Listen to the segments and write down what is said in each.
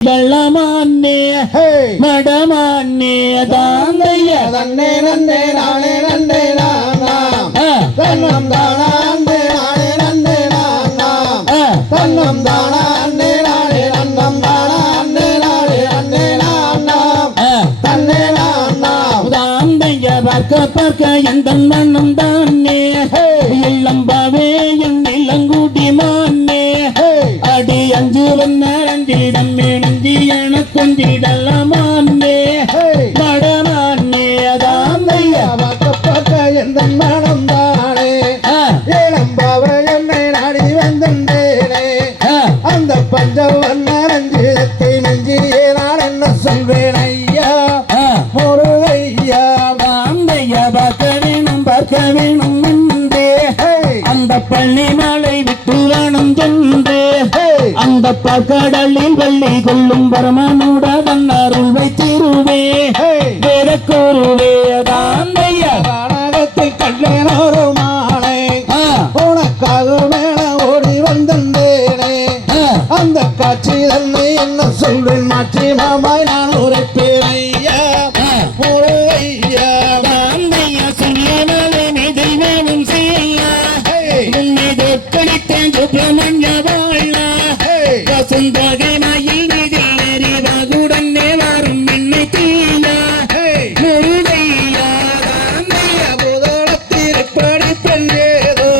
வெள்ளமானே மடமானே தாந்தைய தன்னே நன்னே நானே நன்னே நானாம் தன்னம் தானா அன்னே நானே நன்னே நானாம் தன்னம் தானா அன்னே நானே நன்னம் தானா அன்னே நானே அன்னே நானாம் தன்னே நானாம் தாந்தைய பார்க்க பார்க்க எந்த மண்ணும் தானே இளம்பாவே என் இளங்குடி மானே அடி அஞ்சு வந்தரஞ்சிடம் நெஞ்சி எனக்குஞ்சிடலாமானே மடமானே தாந்தைய பார்க்க பார்க்க எந்த மனம் தானே இளம்பாவை என்னை நாடி வந்தேனே அந்த பஞ்சவன்னரஞ்சிடத்தை நெஞ்சியே நான் என்ன சொல்வேன் ஐயா முருகையா தாந்தைய பார்க்க வேணும் என்றே அந்த பள்ளி மலை விட்டு வேணும் சென்றே அந்த பக்கடலில் வெள்ளி கொள்ளும் பரமனுட வண்ணருள் வைத்திருவே வேறக்கூறுவே தாந்தைய நாடகத்தில் கண்டேனொரு மாலை உனக்காக மேல ஓடி வந்தேனே அந்த காட்சி தன்னை என்ன சொல்றேன் மாற்றி மாமாய் நான் உரைப்பேன் ஐயா முருகையா தாந்தைய சொல்லியவளை நிதில் வேணும் செய்ய உன்னிது கழித்தேன் சுப்பிரமணிய வாழ வசுந்தகை மயில் நிதில் எறிவகுடனே வரும் என்னை தீய முருகையா தாந்தைய புதளத்தில் எப்படி பெண்ணேதோ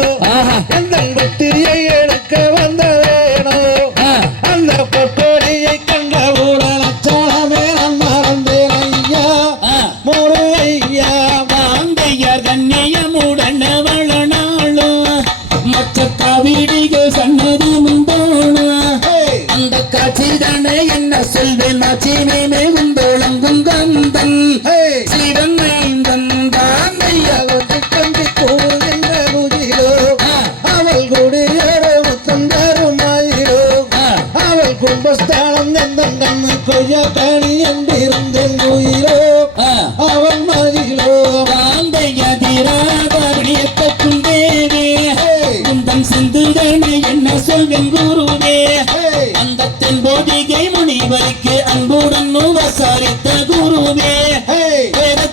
எந்த பத்திரியை எடுக்க வந்தவேனோ அந்த பொட்டோடியை கண்ட ஊழல் அச்சாலமே நான் மறந்தேன் ஐயா முருகையா தாந்தையர் கண்ணியமுடன் வளனாளும் மற்ற காவிடிகள் சன்னதி முந்தோண அந்த காட்சி தானே என்ன சொல்வேன் ஆட்சி மேமே குந்தோளங்கும் கந்தன் சீடன் மைந்தன் தாந்தைய கம்பி கூறுகின்ற குதிலோ அவள் குடியேற முத்தந்தருமாயிரோ அவள் கும்பஸ்தானம் எந்த கண்ணு கொய்ய கணி என்றிருந்தேன் உயிரோ அவள் மதிலோ தாந்தைய தீராதவியத்துக்கும் தேவே குந்தன் சிந்துதனை என்ன சொல்வேன் குருவே அந்த தென்போதிகை முனிவருக்கு அன்புடன் உபசரித்த குருவே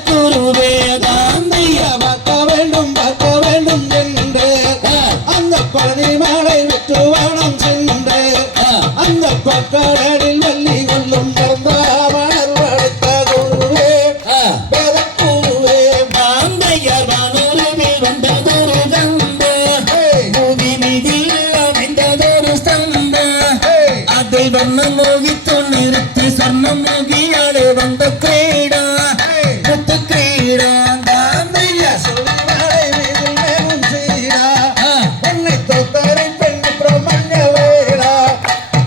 குருவே தாந்தைய பார்க்க வேண்டும் என்று அந்த பழனி மலை விட்டு வனம் சென்று அந்த பக்கடலில் வள்ளி கொள்ளும் மலர் வளைத்த குருவே குருவே தாந்தையர் வானூரில் வந்ததொரு கந்த பூமி மீதில் அமைந்ததொரு ஸ்தந்த அதை வண்ணம் மோகித்து நிறுத்தி சொர்ணம் மோகியாலே வந்த கிரீடா முத்து கிரீடா தாந்தைய சொல்லிமலை மீதில் மேலும் சீரா என்னை தோத்தரை பெண் பிரமண்ய வேளா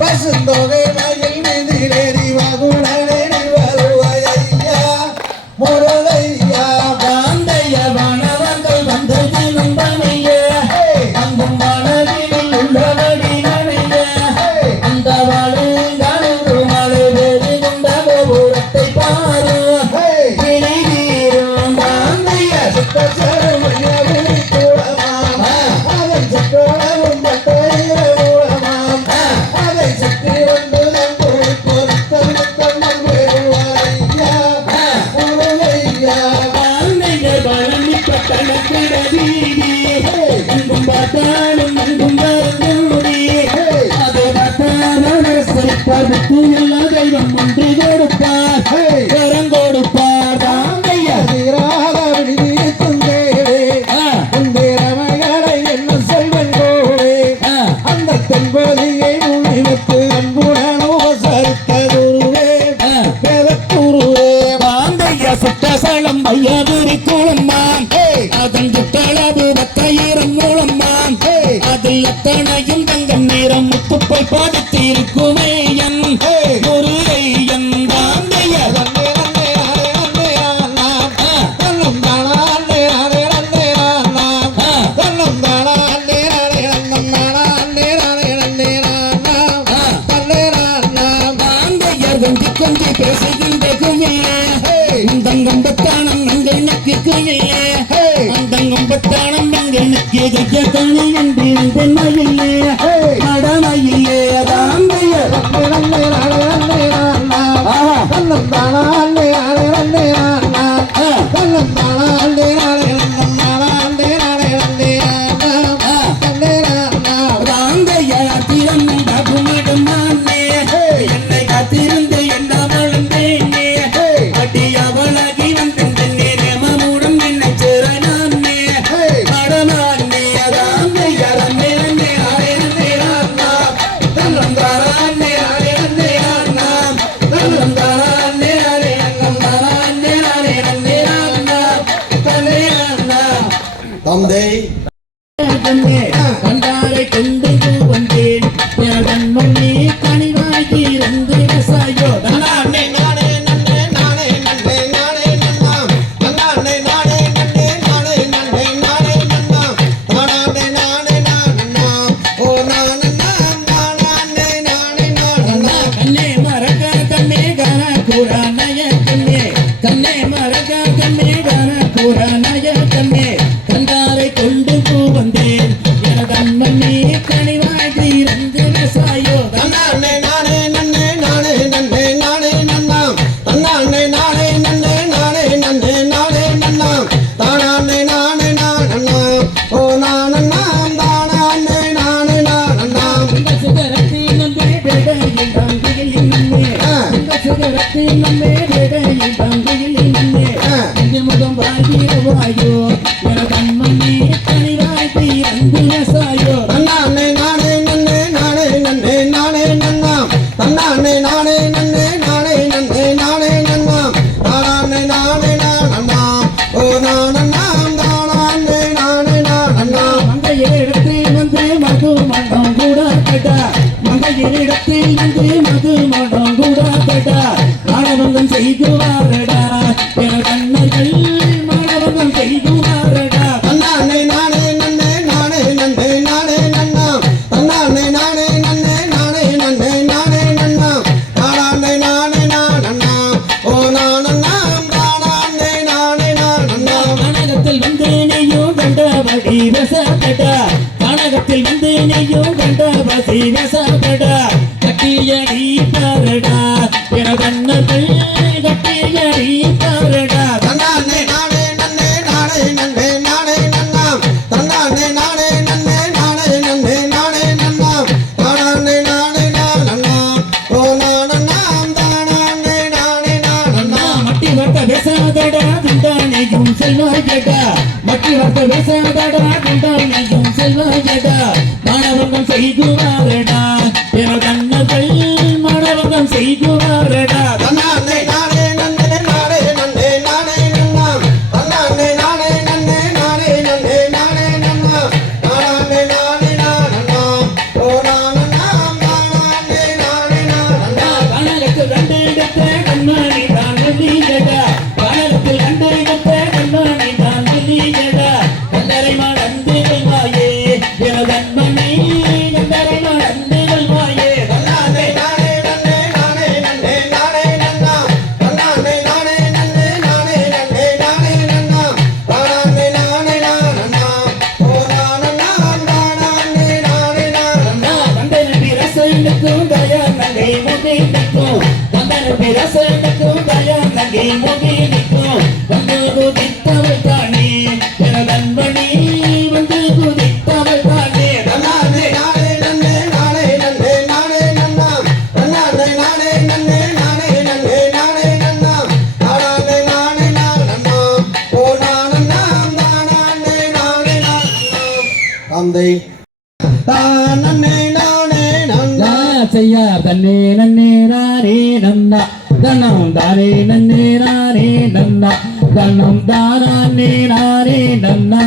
பசுந்தொகை மயில் மீதிலேறி வகுடனே வருவாயா முருகையா தாந்தைய வானவர்கள் வந்தது நம்பனைய அங்கும் மனதில் உள்ளபடி நனைய அந்த வாழுங்காலு மலை வேறு கொண்ட கோபுரத்தை பாரு இணைவீரும் தாந்தைய தாந்தையர் பழனிப்பட்ட நக்கிட வீதி எங்கும் பார்த்தாலும் எங்கும் வரங்கூடி அதை பார்த்தாலும் சிரிப்பார் புத்து எல்லா தெய்வம் ஒன்று கொடுப்பார் வரம் கொடுப்பார் தாந்தைய என்ன செல்வன் கோடே அந்த தென்பதியை முன்னிறுத்து அன்புடன் உபசரித்த குருவே குருவே தாந்தைய சுட்டசலம் வையபுரி குளம்மான் அதன் சுற்றளவு 10,000 மூலம்மான் அதில் எத்தனையும் தங்க நேரம் முத்துப்பை பாதித்திருக்குமே என் முருகையன் தாந்தைய கொஞ்சி பேசுகின்ற குயிலே தங்கம்பத்தானம் நங்கள் நக்கு குயிலே அந்தங்கம்பத்தானம் நங்கள் நக்கிய கைய கண்ணி என்று பெண்மையில்லே நடமையில்லே தாந்தைய தந்தை தன்னே கண்டாரை கொண்டு வந்தேன் கண்மணி கனிவாகி இருந்து ரசாயோ நானே நானே நன்னே நானே நன்னே நானே நன்னாம் நானே நானே நன்னே நானே நன்னே நானே நன்னாம் நானே நானே நன்னாம் ஓ நானே நானே நானே நன்னாம் கண்ணே மரக கண்ணே கன குரானய கண்ணே கண்ணே மரக கண்ணே கன குரானய கண்ணே கண்டாரை கொண்டு வந்தேன் கண்மணி கனிவாகி இருந்து ரசாயோ நானே நானே நன்னே நானே நன்னே நானே நன்னாம் நானே நானே நன்னே நானே நன்னே நானே நன்னாம் தானே நானே நன்னாம் ஓ நானே தானே நானே நன்னாம் சிகரத்தில் நம்பே வேடையில் தாங்கியில் நன்னே சிகரத்தில் நம்பே வேடையில் தாங்கியில் நன்னே முகம் வாகிரவாயோ கண்மணி கனிவாகி இருந்து ரசாயோ நானே நானே நன்னே நானே நன்னே நானே நன்னாம் நானே நானே நன்னே நானே நன்னே நானே நன்னாம் தானே நானே நன்னாம் ஓ நானே தானே நானே நன்னாம் மங்கையிடத்தில் வந்து மது மனம் கூட கட்டா மங்கையிடத்தில் வந்து மது மனம் கூட கட்டா மாணவர்கள் செய்குவாரடா என கண்ணர்கள் மாணவர்கள் செய்குவாரடா நானே நானே நன்னே நானே நன்னே நானே நன்னாம் நானே நானே நன்னே நானே நன்னே நானே நன்னாம் தானே நானே நன்னாம் ஓ நானே தானே நானே நன்னாம் கனகத்தில் வந்து நீயோ கண்டபடி ரசப்படா கனகத்தில் வந்து நீயோ கண்டபடி ரசப்படா கட்டியடி பாரடா என கண்ணர்கள் கட்டியடி பாரடா நானே நானே நன்னே நானே நன்னே நானே நன்னாம் நானே நானே நன்னே நானே நன்னே நானே நன்னாம் தானே நானே நன்னாம் ஓ நானே தானே நானே நன்னாம் மட்டி வர்த்த பேசாதடா குண்டானையும் செல்வாயடா மட்டி வர்த்த பேசாதடா குண்டானையும் செல்வாயடா மாணவர்கள் செய்குவாரடா என கண்ணர்கள் மாணவர்கள் செய்குவாரடா நானே நானே நன்னே நானே நன்னே நானே நன்னாம் நானே நானே நன்னே நானே நன்னே நானே நன்னாம் தானே நானே நன்னாம் ஓ நானே தானே நானே நன்னாம் கனகத்தில் ரெண்டு இடத்த கண்மணி தான் வெளியடா கனகத்தில் ரெண்டு இடத்த கண்மணி தான் வெளியடா கந்தரை மறந்து கொள்வாயே என கண்மணி கந்தரை மறந்து கொள்வாயே நானே நானே நன்னே நானே நன்னே நானே நன்னாம் நானே நானே நன்னே நானே நன்னே நானே நன்னாம் தானே நானே நன்னாம் ஓ நானே தானே நானே நன்னாம் கந்தனபி ரசனுக்கும் தயா நங்கை முகி நிற்கும் கந்தனபி ரசனுக்கும் தயா நங்கை முகி நிற்கும் வந்து குதித்தவள் தானே என கண்மணி வந்து குதித்தவள் தானே நானே நானே நன்னே நானே நன்னே நானே நன்னாம் நானே நானே நன்னே நானே நன்னே நானே நன்னாம் தானே நானே நன்னாம் ஓ நானே தானே நானே நன்னாம் தந்தை தானே நானே நன்னாம் செய்யா தன்னே நன்னே நானே நன்னா தன்னம் தானே நன்னே நானே நன்னா தன்னம் தானே நானே நன்னா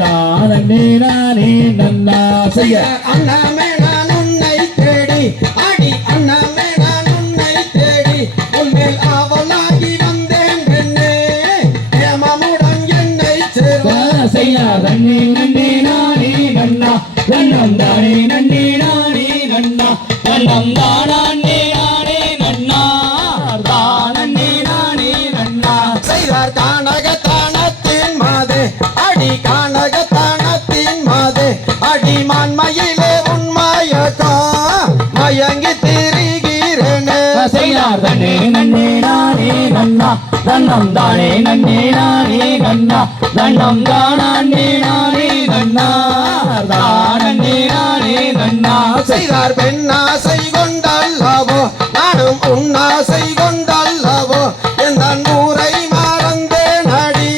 தானே நானே நன்னா செய்ய அண்ணாமே நான் உன்னை தேடி அடி அண்ணாமே நான் உன்னை தேடி உன்மேல் ஆவலாகி வந்தேன் பெண்ணே ஏமமுடன் என்னை சேர்வா செய்யா தன்னே நன்னே நானே நன்னா தன்னம் தானே நன்னே நானே நன்னா தன்னம் தானே நானே நன்னா தானே நானே நன்னா செய்தார் கானகத்தானத்தின் மாதே அடி கானகத்தானத்தின் மாதே அடி மான்மையிலே உண்மையக்கா மயங்கி திரிகிறேனே செய்யார் தன்னே நன்னே நானே நன்னா தன்னம் தானே நன்னே நானே நன்னா தன்னம் தானே நானே நன்னா தானே நானே நன்னா செய்தார் பெண்ணாசை கொண்டல்லவோ நானும் உன்னாசை கொண்டல்லவோ எந்த ஊரை மறந்தேன் அடி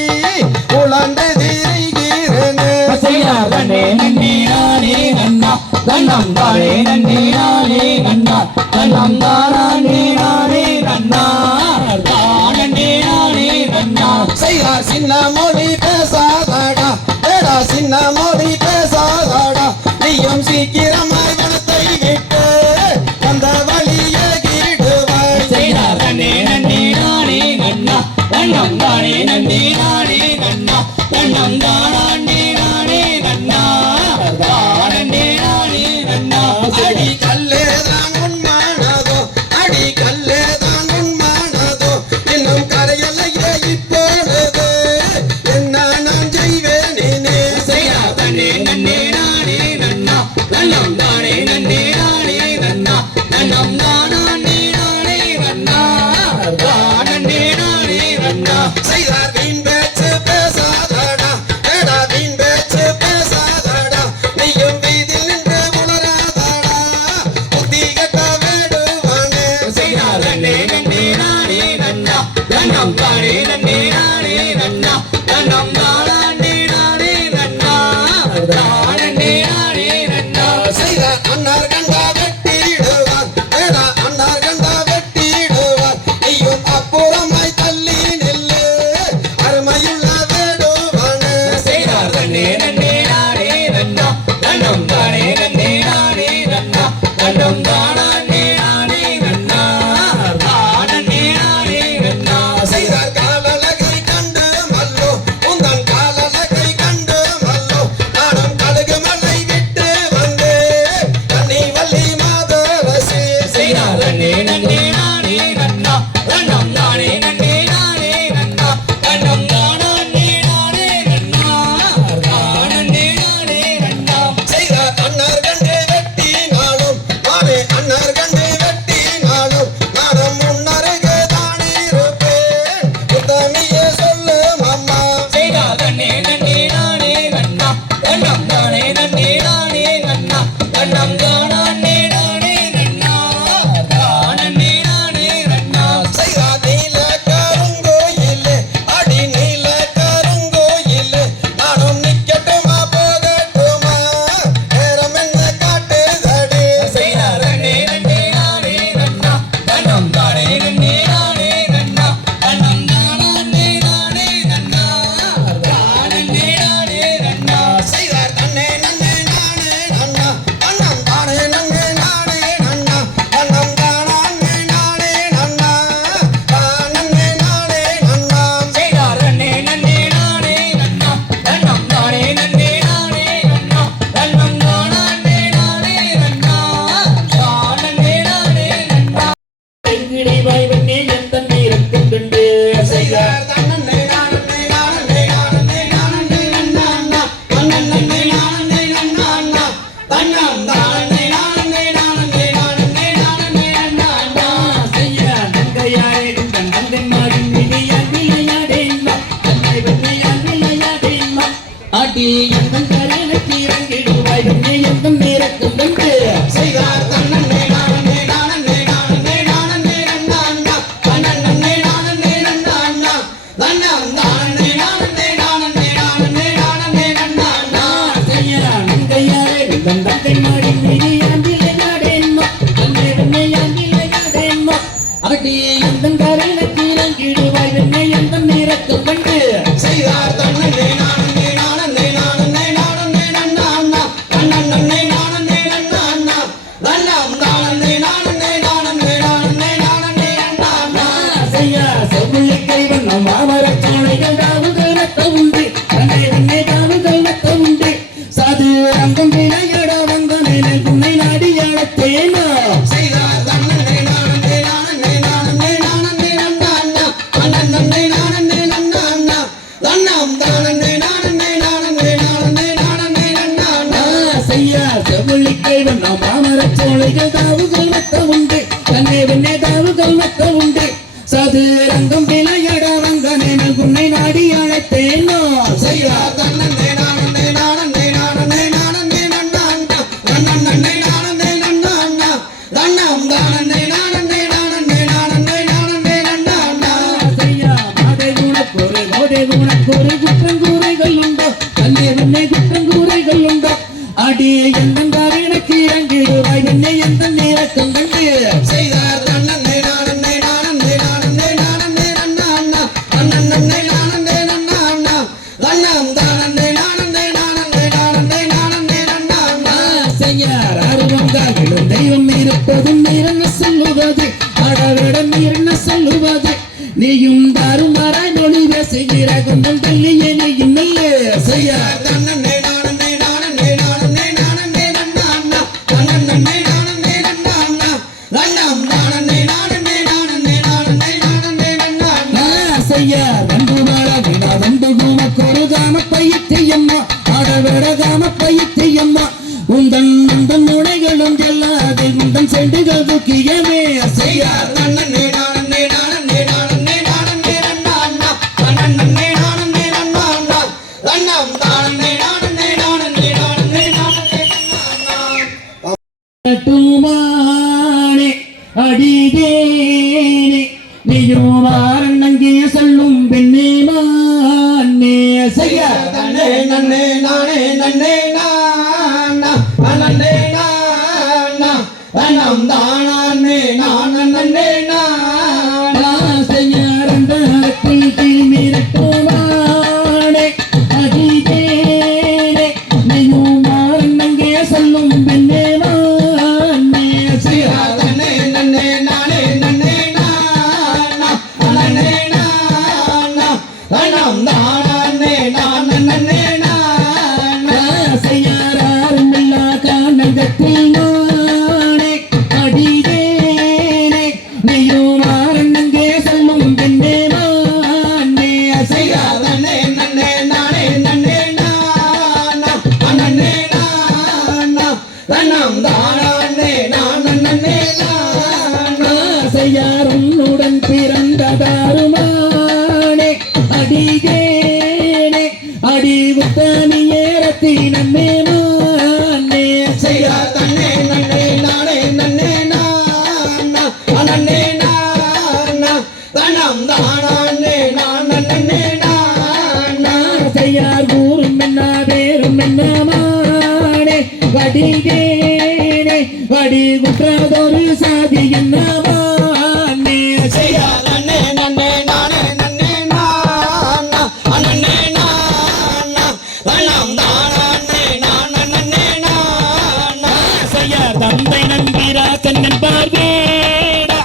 உழந்து திரிகிறேனே செய்யார் தன்னே நன்னே நானே நன்னா தன்னம் தானே நன்னே நானே நன்னா தன்னம் தானே நானே நன்னா தானே நானே நன்னா செய்தார் சின்ன மொழி பேசாதடா சின்ன மோதி பேசாதடா நீயும் சீக்கிரமாய் பணத்தை விட்டு அந்த வழியே கிடுவாய் செய்தார் நன்னே நன்னே நானே நன்னா தன்னம் தானே நன்னே நானே நன்னா தன்னம் தானே நானே நன்னா தானே நானே நன்னா அடி கல்லேதான் உன்மானதோ அடி கல்லேதான் உன்மானதோ இன்னும் கரையலையே இப்பொழுது என்ன நான் செய்வேனே செய்தார் நன்னே நன்னே நானே நன்னா தன்னம் தானே நன்னே நானே நன்னா தன்னம் தானே நானே நன்னா தானே நானே நன்னா செய்தார் வீண் பேச்சு பேசாதடா ஏடா வீண் பேச்சு பேசாதடா நீயும் வீதில் நின்று உணராதடா புத்தி கெட்ட வேடுவானே செய்தார் நன்னே நன்னே நானே நன்னா தன்னம் தானே நன்னே நானே நன்னா தன்னம் தானே நானே நன்னா தானே நானே நன்னா செய்தார் அன்னார் கண்டா வெட்டிடுவார் ஏடா அன்னார் கண்டா வெட்டிடுவார் நீயும் அப்புறமாய் தள்ளி நில்லு அருமையுள்ள வேடுவானே செய்தார் நன்னே நன்னே நானே நன்னா தன்னம் தானே நன்னே நானே நன்னா தன்னம் தானே நானே நன்னா தானே நானே நன்னா செய்தார் காலழகை கண்டு மல்லோ உந்தன் காலழகை கண்டு மல்லோ நானும் கழுகு மலை விட்டு வந்து கண்ணி வள்ளி மாதரசி செய்தார் நன்னே நன்னே நானே நன்னா தன்னம் தானே நன்னே நானே நன்னா தன்னம் தானே நானே நன்னா தானே நானே நன்னா செய்தார் அன்னார் கண்டு வெட்டினாலும் மாவே அன்னார் கண்டு வெட்டினாலும் நானும் முன்னருகே தானே இருப்பேன் உத்தமியே சொல்லு மாமா செய்தார் நன்னே நன்னே நானே நன்னா தன்னம் தானே நன்னே நானே நன்னா தன்னம் தானே நானே நன்னா தானே நானே நன்னா செய்தார் நீல கருங்கோயிலே அடி நீல கருங்கோயிலே நானும் நிக்கட்டுமா போகட்டுமா நேரம் என்ன காட்டுதடி செய்தார் நன்னே நன்னே நானே நன்னா தன்னம் தானே நன்னே நானே நன்னா தன்னம் தானே நானே நன்னா தானே நானே நன்னா செய்தார் தன்னை நன்னே நானே நன்னா தன்னம் தானே நன்னே நானே நன்னா தன்னம் தானே நானே நன்னா தானே நானே நன்னா செய்தார் நன்னே நன்னே நானே நன்னா தன்னம் தானே நன்னே நானே நன்னா தன்னம் தானே நானே நன்னா தானே நானே நன்னா எங்கிடி வாய்வனே எந்தன் நீரக்கும் கண்டு செய்தார் தன்னே நானே நானே நானே நானே நன்னா நன்னா தன்னே நானே நன்னா நன்னா தன்னம் தானே நானே நானே நானே நானே நன்னா நன்னா செய்ய நங்கையாரே குண்டன் நந்தன் மாடின் விழியான் விளையாடேன்மா தன்னை வெண்மையான் விளையாடேன்மா ஆட்டி எந்தன் கரையனுக்கு இறங்கிடுவாய் வெண்ணே எந்தன் நீரக்கும் கண்டு செய்தார் தன்னே நானே நானே நானே நானே நன்னா நன்னா தன்னே நானே நன்னா நன்னா தன்னம் தானே நானே நானே நானே நானே நன்னா நன்னா செய்ய நங்கையாரே குண்டன் நந்தன் மாடின் விழியான் விளையாடேன்மா தன்னை வெண்மையான் விளையாடேன்மா ஆட்டி எந்தன் கரையனுக்கு இறங்கிடுவாய் வெண்ணே எந்தன் நீரக்கும் கண்டு செய்தார் தன்னே நானே நானே நானே நானே நன்னா நன்னா தன்னே நானே நன்னா நன்னா தன்னம் தானே நானே நானே நானே நானே நன்னா நன்னா செய்யா செவ்வுள்ளி கைவன் நம் மாமரச் சோலைகள் தாவுகள் நட்ட உண்டு தன்னை வெண்ணே தாவுகள் நட்ட உண்டு சாது ரங்கம் விளையாட வந்த மேலே உன்னை நாடி அழைத்தேனோ செய்தார் தன்னே நானே நானே நானே நானே நன்னா நன்னா தன்னே நானே நன்னா நன்னா தன்னம் தானே நானே நானே நானே நானே நன்னா நன்னா செய்யா செவ்வுள்ளி கைவன் நம் மாமரச் சோலைகள் தாவுகள் நட்ட உண்டு தன்னை வெண்ணே தாவுகள் நட்ட உண்டு சாது ரங்கம் விளையாட வந்த மேலே உன்னை நாடி அழைத்தேனோ செய்தார் தன்னே நானே நானே நானே நானே நன்னா நன்னா தன்னே நானே நன்னா நன்னா தன்னம் தானே நானே நானே நானே நானே நன்னா நன்னா செய்யா மாதை குணக்கூறு குற்றங்கூரைகள் உண்டோ தன்னை வெண்ணே குற்றங்கூரைகள் உண்டோ அடி எந்தன் எனக்கு இறங்கிடுவாய் வெண்ணே எந்த நேரக்கம் கண்டு செய்தார் தன்னே நானே நானே நானே நானே நன்னா நன்னா தன்னே நானே நன்னா நன்னா தன்னம் தானே நானே நானே செய்யார் ஆர்வங்கால் எழும் தெய்வம் இருப்பதும் நீரென்ன சொல்லுவது அடவிடம் நீரென்ன சொல்லுவது நீயும் தாறுமாறாய் மொழி பேசுகிற குந்தன் தள்ளியே நீயும் நல்ல செய்யார் தன்னே நானே நானே நானே நானே நன்னா தன்னே நானே நன்னா ரன்னம் நானே நானே நானே நானே நானே நன்னா செய்யார் வந்து வாழ வந்து குமக்கொரு காம பையத்தையம்மா அடவிட காம பையத்தையம்மா உந்தன் உந்தன் முனைகளும் எல்லாது உந்தன் செண்டுகள் துக்கியமே செய்யார் தன்னே நானே நானே நானே நானே நன்னா தன்னே நானே நன்னா ரன்னம் நானே நானே நானே நானே நானே நன்னா டுமானே அடிதேனே நீயுமாரண்ணங்கிய சொல்லும் பெண்ணே மானே செய்யார் தன்னே நன்னே நானே நன்னே நானா நன்னே நானா ரன்னம் தானே நானே நன்னே நானா செய்யார் அந்த மிரட்டுமானே அடிதேனே நீயுமாரண்ணங்கிய சொல்லும் பெண்ணே மானே செய்யார் தன்னே நன்னே நானே நன்னே நானா நன்னே நானா ரன்னம் தானே நானே நன்னே நானா செய்யாராருமில்லா கானகத்தில் நானே அடிதேனே நீயுமாரண்ணங்கே சொல்லும் பெண்ணே மானே செய்யார் தன்னே நன்னே நானே நன்னே நானா நன்னே நானா ரன்னம் தானே நானே நன்னே நானா செய்யார் உன்னுடன் பிறந்ததாருமானே அடிதேனே அடி உத்தனி ஏறத்தி நம்மே மானே செய்யார் தன்னே நன்னே நானே நன்னே நானா நன்னே நானா ரன்னம் தானே நானே நன்னே நானா செய்யார் ஊரும் என்ன வேறும் என்ன மானே வடிகேனே வடி குற்றதொரு சாதி என்ன மானே செய்யார் தன்னே நன்னே நானே நன்னே நானா நன்னே நானா ரன்னம் தானே நானே நன்னே நானா செய்யார் தந்தை நம்பிரா கண்ணன் பார்வேடா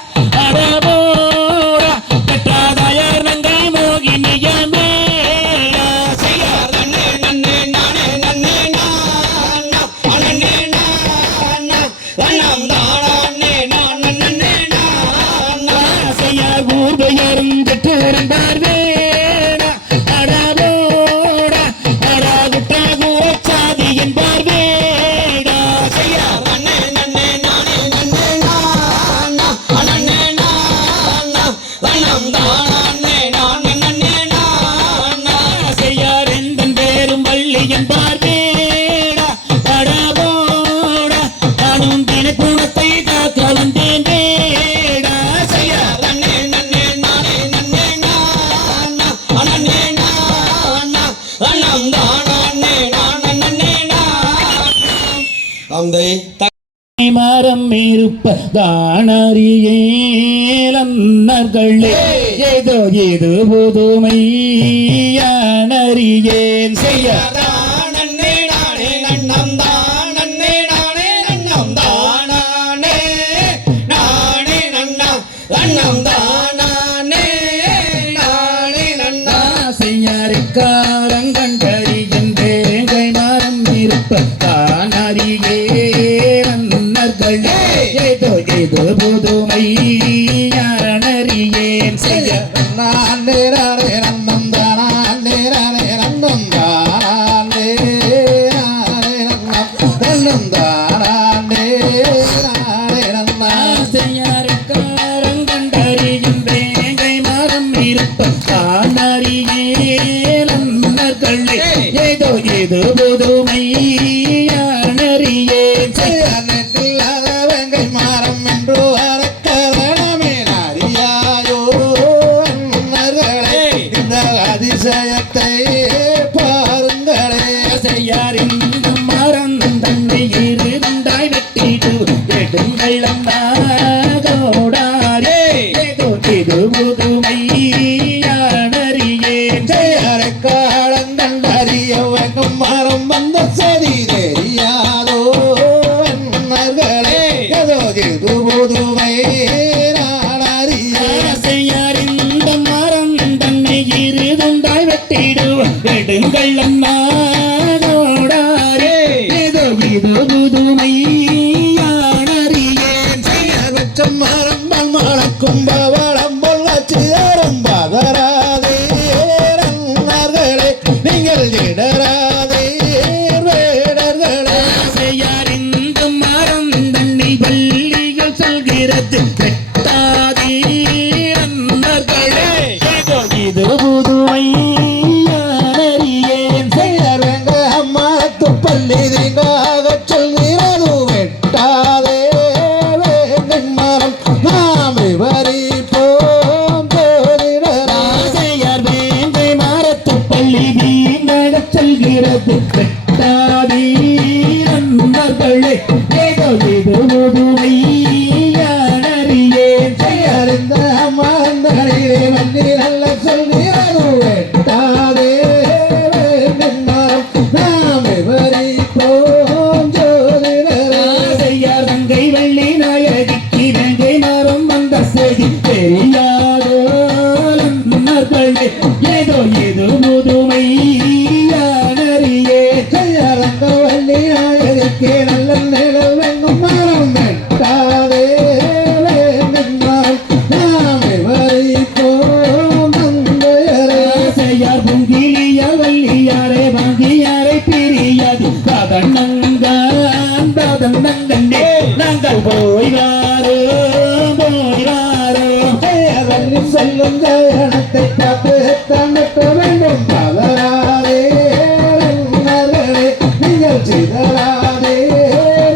அடபோடா கற்றாதாயார் நங்கை மோகினியமேடா செய்யார் தன்னே நன்னே நானே நன்னே நானா நன்னே நானா ரன்னம் தானே நானே நன்னே நானா செய்யார் ஊர்வையரும் கற்றோரும் பார்வேடா அடபோடா அடகுற்றா கூறச்சாதி என்பார் வேடா செய்யார் தன்னே நன்னே நானே நன்னே நானா நன்னே நானா ரன்னம் தானே நானே நன்னே நானா செய்யார் எந்தன் பேரும் வள்ளி என்பார் வேடா அடபோடா நானும் தினக்குணத்தை காக்க வந்தேன் வேடா செய்யார் தன்னே நன்னே நானே நன்னே நானா நன்னே நானா ரன்னம் தானே நானே நன்னே நானா தந்தை மரம் இருப்பதானறியேலன்னர்களே ஏதோ இது புதுமையானறியேன் செய்யார் நன்னே நானே நன்னம் தானே நானே நன்னம் தானே நானே நன்னம் ரன்னம் தானே நானே நன்னா செய்யாருக்காரங்கண்டறிகின்றேகை மரம் இருப்பதானறியேலன்னர்களே ஏதோ இது புதுமையானறியேன் செய்யார் நானே நானே நன்னம் தானே நானே நன்னம் தானே நானே நன்னம் தானே நானே நன்னா செய்யாருக்காரங்கண்டறிகின்றேகை மரம் இருப்பதானறியேலன்னர்களே ஏதோ இது புதுமையானறியேன் செய்யார் வெங்கை மாறம் என்று அரக்கரணமே அறியாயோ அன்னர்களே இந்த அதிசயத்தை பாருங்களே செய்யார் இந்த மரம் தன்னை இருந்தாய் வெட்டிடு எடுங்கள்ளம் கோடாரே ஏதோ இது புதுமையானறியேன் காலங்கள் அறிய வெங்கும் மரம் வந்த சரி தெரியாதோ விடுங்கள் அண்ணா கோடாரே ஏதோ இது புதுமை யானறியேன் வச்சம் மரம்பல் மணக்கும் பவளம் பொல்லாச்சி அரும்பாதராதே ரன்னர்களே நீங்கள் இடராதே வேடர்களே செய்யாரிந்து மரம் தண்ணி பள்ளிகள் சொல்கிறது வெட்டாதே அன்னர்களே ஏதோ இது புதுமை யானறியேன் செய்யறங்க அம்மா துப்பள்ளி நீங்காக சொல்கிறது வெட்டாதே வேங்கன் மரம் நாம் விவரிப்போம் தோழிடரா ஆசையார் வேங்கை மரத்து பள்ளி வீணாக செல்கிறது வெட்டாதே அன்னர்களே ஏதோ இது புதுமை யானறியேன் செய்யறிந்த அம்மா அந்த கடையிலே வந்து நல்ல சொல்கிறது வெட்டாதே வேங்கன் மரம் நாம் விவரிப்போம் ஜோதிடரா ஆசையார் தங்கை வெள்ளி நாயகிக்கு வேங்கை மரம் வந்த செய்தி தெரியாதோ அன்னர்களே ஏதோ இது புதுமை யானறியேன் செய்யறங்க வள்ளி நாயகருக்கு நல்ல நிழல் வெங்கும் மரம் வெட்டாதே வேங்கன் மரம் நாம் விவரிப்போம் தந்தையரே ஆசையார் பொங்கிலியா வள்ளியாரே வாங்கியாரை பிரியாது பதன்னங்கண்டே நாங்கள் போய் வாரோம் செய்யறங்க செல்லும் ஜயனத்தை காத்து தன்னட்ட வேண்டும் பலராதே ரன்னர்களே நீங்கள் சிதறாதே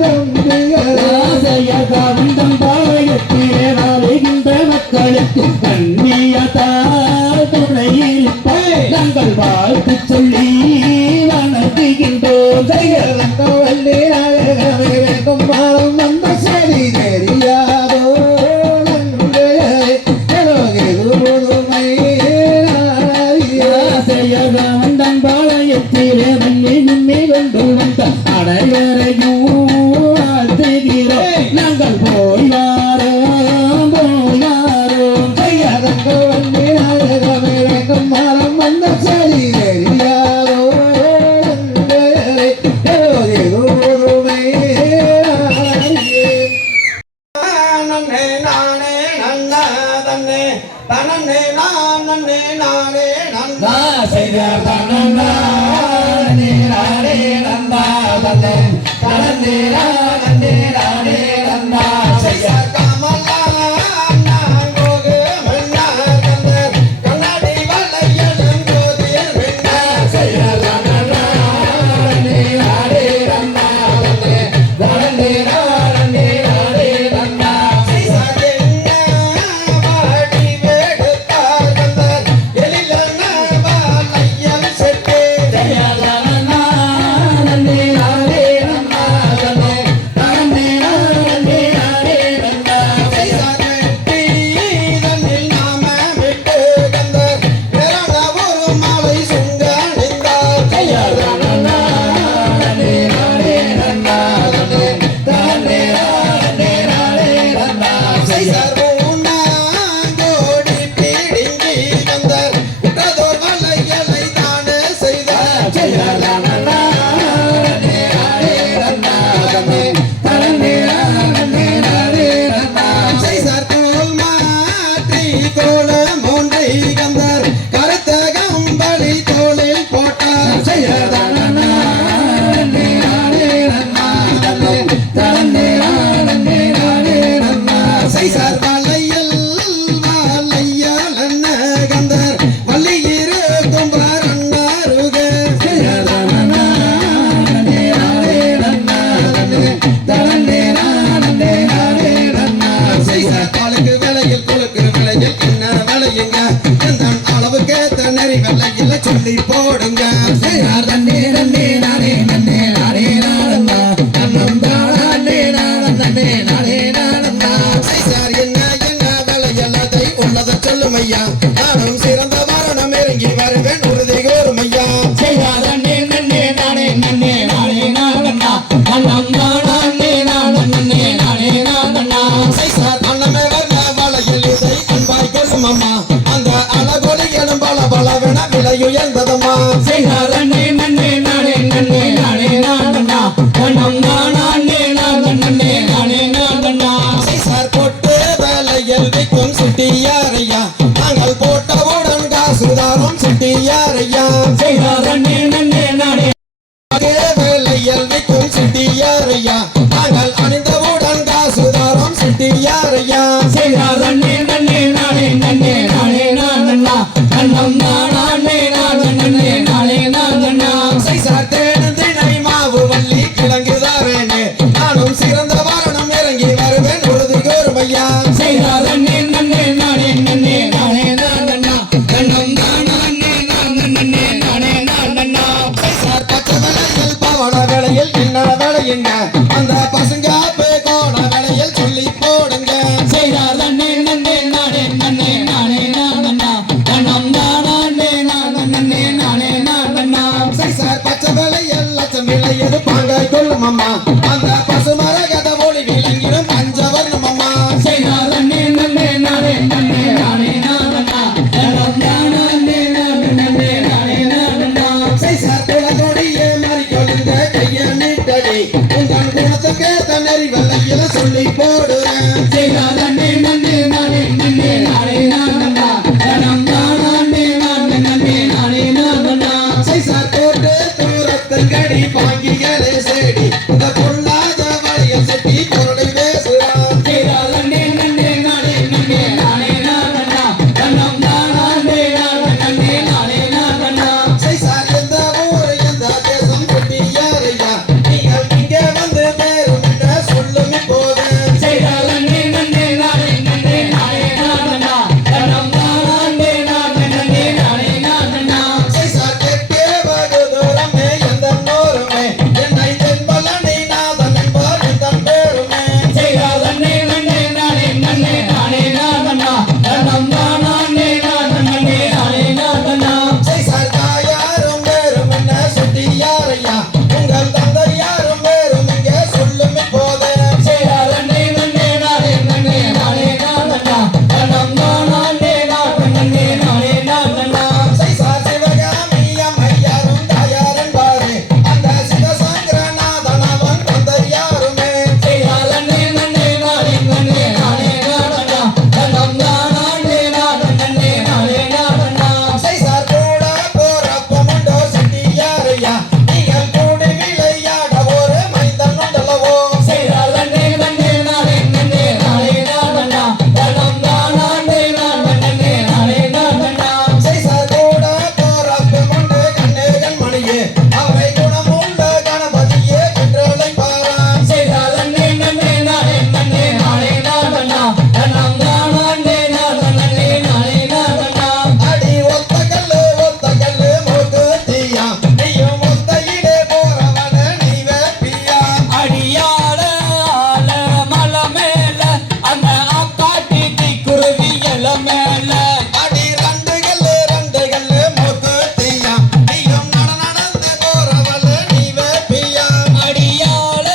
தம்பிகளே ஆசையார் காவந்தம் பாளையத்திலே வாழுகின்ற மக்களுக்கு கண்ணியத்தால் துணையிருப்பாய் நாங்கள் வாழ்த்து சொல்லி வணங்குகின்றோம் செய்யறங்க வள்ளி நாயகமே வேண்டும் மரம் வந்த சரி தெரியாதோ நன்றையரே எலோகிது புதுமை ஆசையார் காவந்தம் பாளையத்திலே வள்ளி நிம்மி கொண்டு வந்த அனைவரையும் வாழ்த்துகிறோம் நாங்கள் போய் வாரோம் செய்யறங்க வள்ளி நாயகமே வேண்டும் மரம் வந்த சரி தெரியாதோ நன்றையரே எலோகிது புதுமை நன்னே நானே நன்னா தன்னே தனன்னே நான் நன்னே நானே நன்னா ஆசையார் தனன்னானே நானே நன்னா தன்னே தனன்னே நானே நானே நன்னா ஆசையார் கமலா நான் போகு மன்னா தன்னே கண்ணாடி வளையலும் ஜோதிர் வெண்ணா ஆசையார் தனன்னானே நானே நன்னா தன்னே தனன்னே நானே நானே நன்னா சைசதென்ன வாடி வேடுத்தார் வந்தார் எழிலன வாளையல் செட்டே ஆசையார் தனன்னானே நானே நன்னா தன்னே தனன்னே நானே நானே நன்னா சைசதெட்டி தன்னில் நாம விட்டு கந்தார் நிறன ஒரு மாலை சுங்க நின்றார் ஆசையார் தனன்னானே நானே நன்னா தன்னே தனன்னே நானே நானே நன்னா சைசர் ஊனாங்கோடி பீடிங்கி கந்தார் உற்றதோர் வளையலை தானே செய்தார் ஆசையார் தனன்னானே நானே நன்னா தன்னே தனன்னே நானே நானே நன்னா சைசர் தோல் மாற்றி கோலம் ஒன்றை கந்தார் கருத்த கம்பளி தோளில் போட்டார் ஆசையார் தனன்னானே நானே நன்னா தன்னே தனன்னே நானே நானே நன்னா சைசர் வளையல் வாளையல் என்ன கந்தார் வள்ளியிரு தும்பர் அண்ணாருக ஆசையார் தனன்னானே நானே நன்னா தன்னே தனன்னே நானே நானே நன்னா சைசர் காலுக்கு விலையில் குலுக்கு விலையில் என்ன விலையுங்க எந்த அளவுக்கு நெறி விலையில சொல்லி போடுங்க ஆசையார் தன்னே நன்னே நானே நன்னே நானே நானன்னா தன்னம் தானே நானே நானே நானன்னா சைசர் என்ன விலையில் அதை உள்ளதை சொல்லும் ஐயா நானும் சிறந்த மரணம் இறங்கி வருவேன் உறுதி கூறும் ஐயா செய்யார் தன்னே நன்னே நானே நன்னே நானே நானன்னா தன்னம் தானே நானே நானே நானன்னா சைசர் அண்ணமே வர்ண வலையில் இதை அன்பாய் கொள்ளும் அம்மா அந்த அழகொலி எனும் பல பலவென விலையுயர்ந்ததம்மா செய்யார் சிறந்த வாரணம் இறங்கி வருவேன் உறுதி கூறுமையா செய்தார் அண்ணே நன்னே நானே நன்னே நானே நானண்ணா கண்ணம் தானா அண்ணே நான் நன்னே நானே நானண்ணா சார் பச்சை வேளையில் பவள வேளையில் என்ன வேலையுங்க அந்த பசங்க கோண வேளையில் சொல்லி போடுங்க செய்தார் அண்ணே நன்னே நானே நன்னே நானே நானண்ணா கண்ணம் தானா அண்ணே நான் நன்னே நானே நானண்ணா சார் பச்சை வேளையில் லட்சம் விளையது பாங்க கொள்ளும் அம்மா அந்த பசுமர கத ஒளி விளங்கிடும் பஞ்சவர்ணம் அம்மா செய்தார் அண்ணே நன்னே நானே நன்னே நானே நானண்ணா கண்ணம் தானா அண்ணே நான் நன்னே நானே நானண்ணா சார் குலகொடியே மாறி கொள்ளுங்க கைய நீட்டடி உங்கள் குணத்துக்கு தன்னறி வெள்ளையில சொல்லி போடுறேன் செய்தார் அண்ணே நன்னே நானே நன்னே நானே நானண்ணா கண்ணம் தானா அண்ணே நான் நன்னே நானே நானண்ணா சார் போட்டு தூரத்தில் கடி பாங்கிகளே சேடி இந்த பொல்லாத வழியில் செட்டி பொருளை பேசுறான் செய்தார் அண்ணே நன்னே நானே நன்னே நானே நானண்ணா கண்ணம் தானா அண்ணே நான் நன்னே நானே நானண்ணா சார் எந்த ஊர் எந்த தேசம் கொட்டி யாரையா நீங்கள் இங்கே வந்து பேரும் என்ற சொல்லும் இப்போது செய்தார் அண்ணே நன்னே நானே நன்னே நானே நானண்ணா கண்ணம் தானா அண்ணே நான் நன்னே நானே நானண்ணா சார் கெட்டே வகு தூரமே எந்த நூறுமே என்னை தென்பலனை நாதன் என்பார் எந்த பேருமே செய்தார் அண்ணே நன்னே நானே நன்னே நானே நானண்ணா கண்ணம் தானா அண்ணே நான் நன்னே நானே நானண்ணா சார் தாயாரும் பேரும் என்ன சுட்டி யாரையா உங்கள் தந்தை யாரும் பேரும் இங்கே சொல்லும் இப்போது செய்தார் அண்ணே நன்னே நானே நன்னே நானே நானண்ணா கண்ணம் தானா அண்ணே நான் நன்னே நானே நானண்ணா சார் சிவகாமி அம்மையாரும் தாயாரும் பாரு அந்த சிவசங்கரநாதன் அவன் தந்தை யாருமே செய்தார் அண்ணே நன்னே நானே நன்னே நானே நானண்ணா கண்ணம் தானா அண்ணே நான் நன்னே நானே நானண்ணா சார் கூட போறப்ப முண்டோ சிட்டி யாரையா நீங்கள் கூடி விளையாட ஒரு மைந்தன் உண்டல்லவோ செய்தார் அண்ணே நன்னே நானே நன்னே நானே நானண்ணா கண்ணம் தானா அண்ணே நான் நன்னே நானே நானண்ணா சார் கூட போறப்ப முண்டு கண்ணேகன் மணியே அவரை குணமுள்ள கணபதியே என்றலை பாரான் செய்தார் அண்ணே நன்னே நானே நன்னே நானே நானண்ணா கண்ணம் தானா அண்ணே நான் நன்னே நானே நானண்ணா அடி ஒத்த கல்லு மூக்கு தீயா நீயும் ஒத்தையிலே போறவன நீ வேப்பியா அடியாள ஆல மலை மேல அந்த அக்காட்டி குருவி இல மேல அடி ரெண்டு கல்லு மூக்கு தீயா நீயும் நடந்து போறவன நீ வேப்பியா அடியாள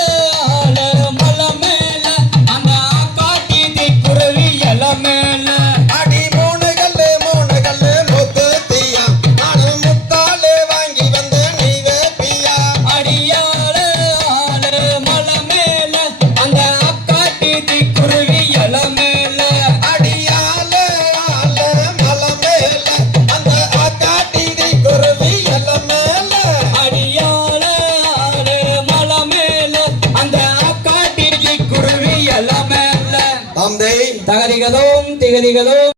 ஆல மலை மேல அந்த அக்காட்டி குருவி இல மேல அடி மூணு கல்லு மூக்கு தீயா நானும் முத்தாலே வாங்கி வந்து நீ வேப்பியா அடியாள ஆல மலை மேல அந்த அக்காட்டி குருவி இல மேல அடியால மலை மேல அந்த ஆக்காட்டி குருவி எல்லாம் மேல அடியாள ஆல மலை மேல அந்த அக்காட்டி குருவி இல மேல தந்தை தகதிகளும் திகதிகளும்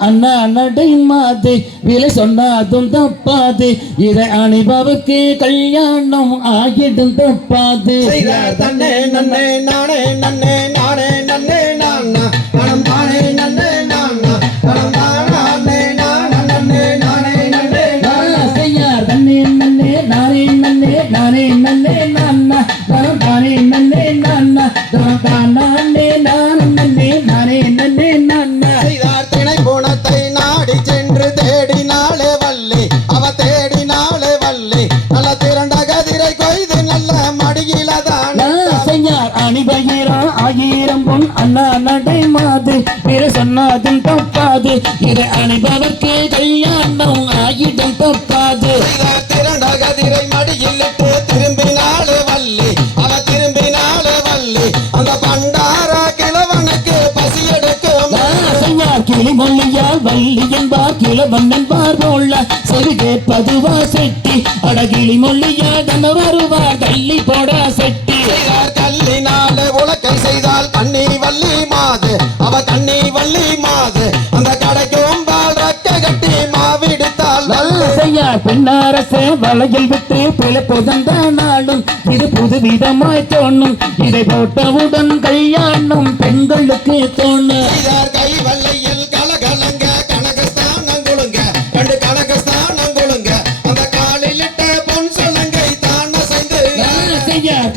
அண்ணா நடை மாது விலை சொன்னாதும் தப்பாது இதை அணிபவுக்கு கல்யாணம் ஆகிடும் தப்பாது செய்தார் தன்னே நன்னே நானே நன்னே நானே நன்னே நானா பணம் தானே நன்னே நானா பணம் தானே நானே நன்னே நானே நன்னே நானா செய்யார் தன்னே நன்னே நானே நன்னே நானே நன்னே நானா தரம் தானே நன்னே நானா தரம் தானே நான் நன்னே நானே நன்னே நானா செய்தார் திணை குணத்தை நாடி சென்று தேடினாளே வள்ளி அவ தேடினாளே வள்ளி நல்ல திரண்ட கதிரை கொய்து நல்ல மடியிலதான் செய்யார் அணிபகிரம் ஆயிரம் பொன் அண்ணா நடை மாது பிற சொன்னாதும் தப்பாது இதை அணிபவர்க்கு கல்யாணம் ஆகிடும் தப்பாது செய்தார் திரண்ட கதிரை மடியிலிட்டு திரும்பினாளே வள்ளி அவ திரும்பினாளே வள்ளி அந்த பண்டார கிழவனுக்கு பசி எடுக்கும் செய்யார் கிளி மொழியால் வள்ளி என்பார் கிழவன் என்பார் போல செவி கேட்பதுவா செட்டி அடகிளி மொழியால் தன வருவார் தள்ளி போட செட்டி செய்தார் கல்லினாலே உலக்கை செய்தால் கண்ணி வள்ளி மாது அவ கண்ணி வள்ளி மாது அந்த கடைக்கும் பால் ரக்க கட்டி மாவிடுத்தால் நல்ல செய்யார் பெண்ணரச வளையில் விட்டு பிழைப்பதந்த நாளும் இது புதுவிதமாய் தோணும். இதை போட்டவுடன் கல்யாணம் பெண்களுக்கு தோணும். கை வல்லையில் கலகலங்க கனகஸ்தானம் கொழுங்க கண்டு கனகஸ்தானம் கொழுங்க அந்த காலிலிட்ட பொன் சொல்லங்கை தான செய்து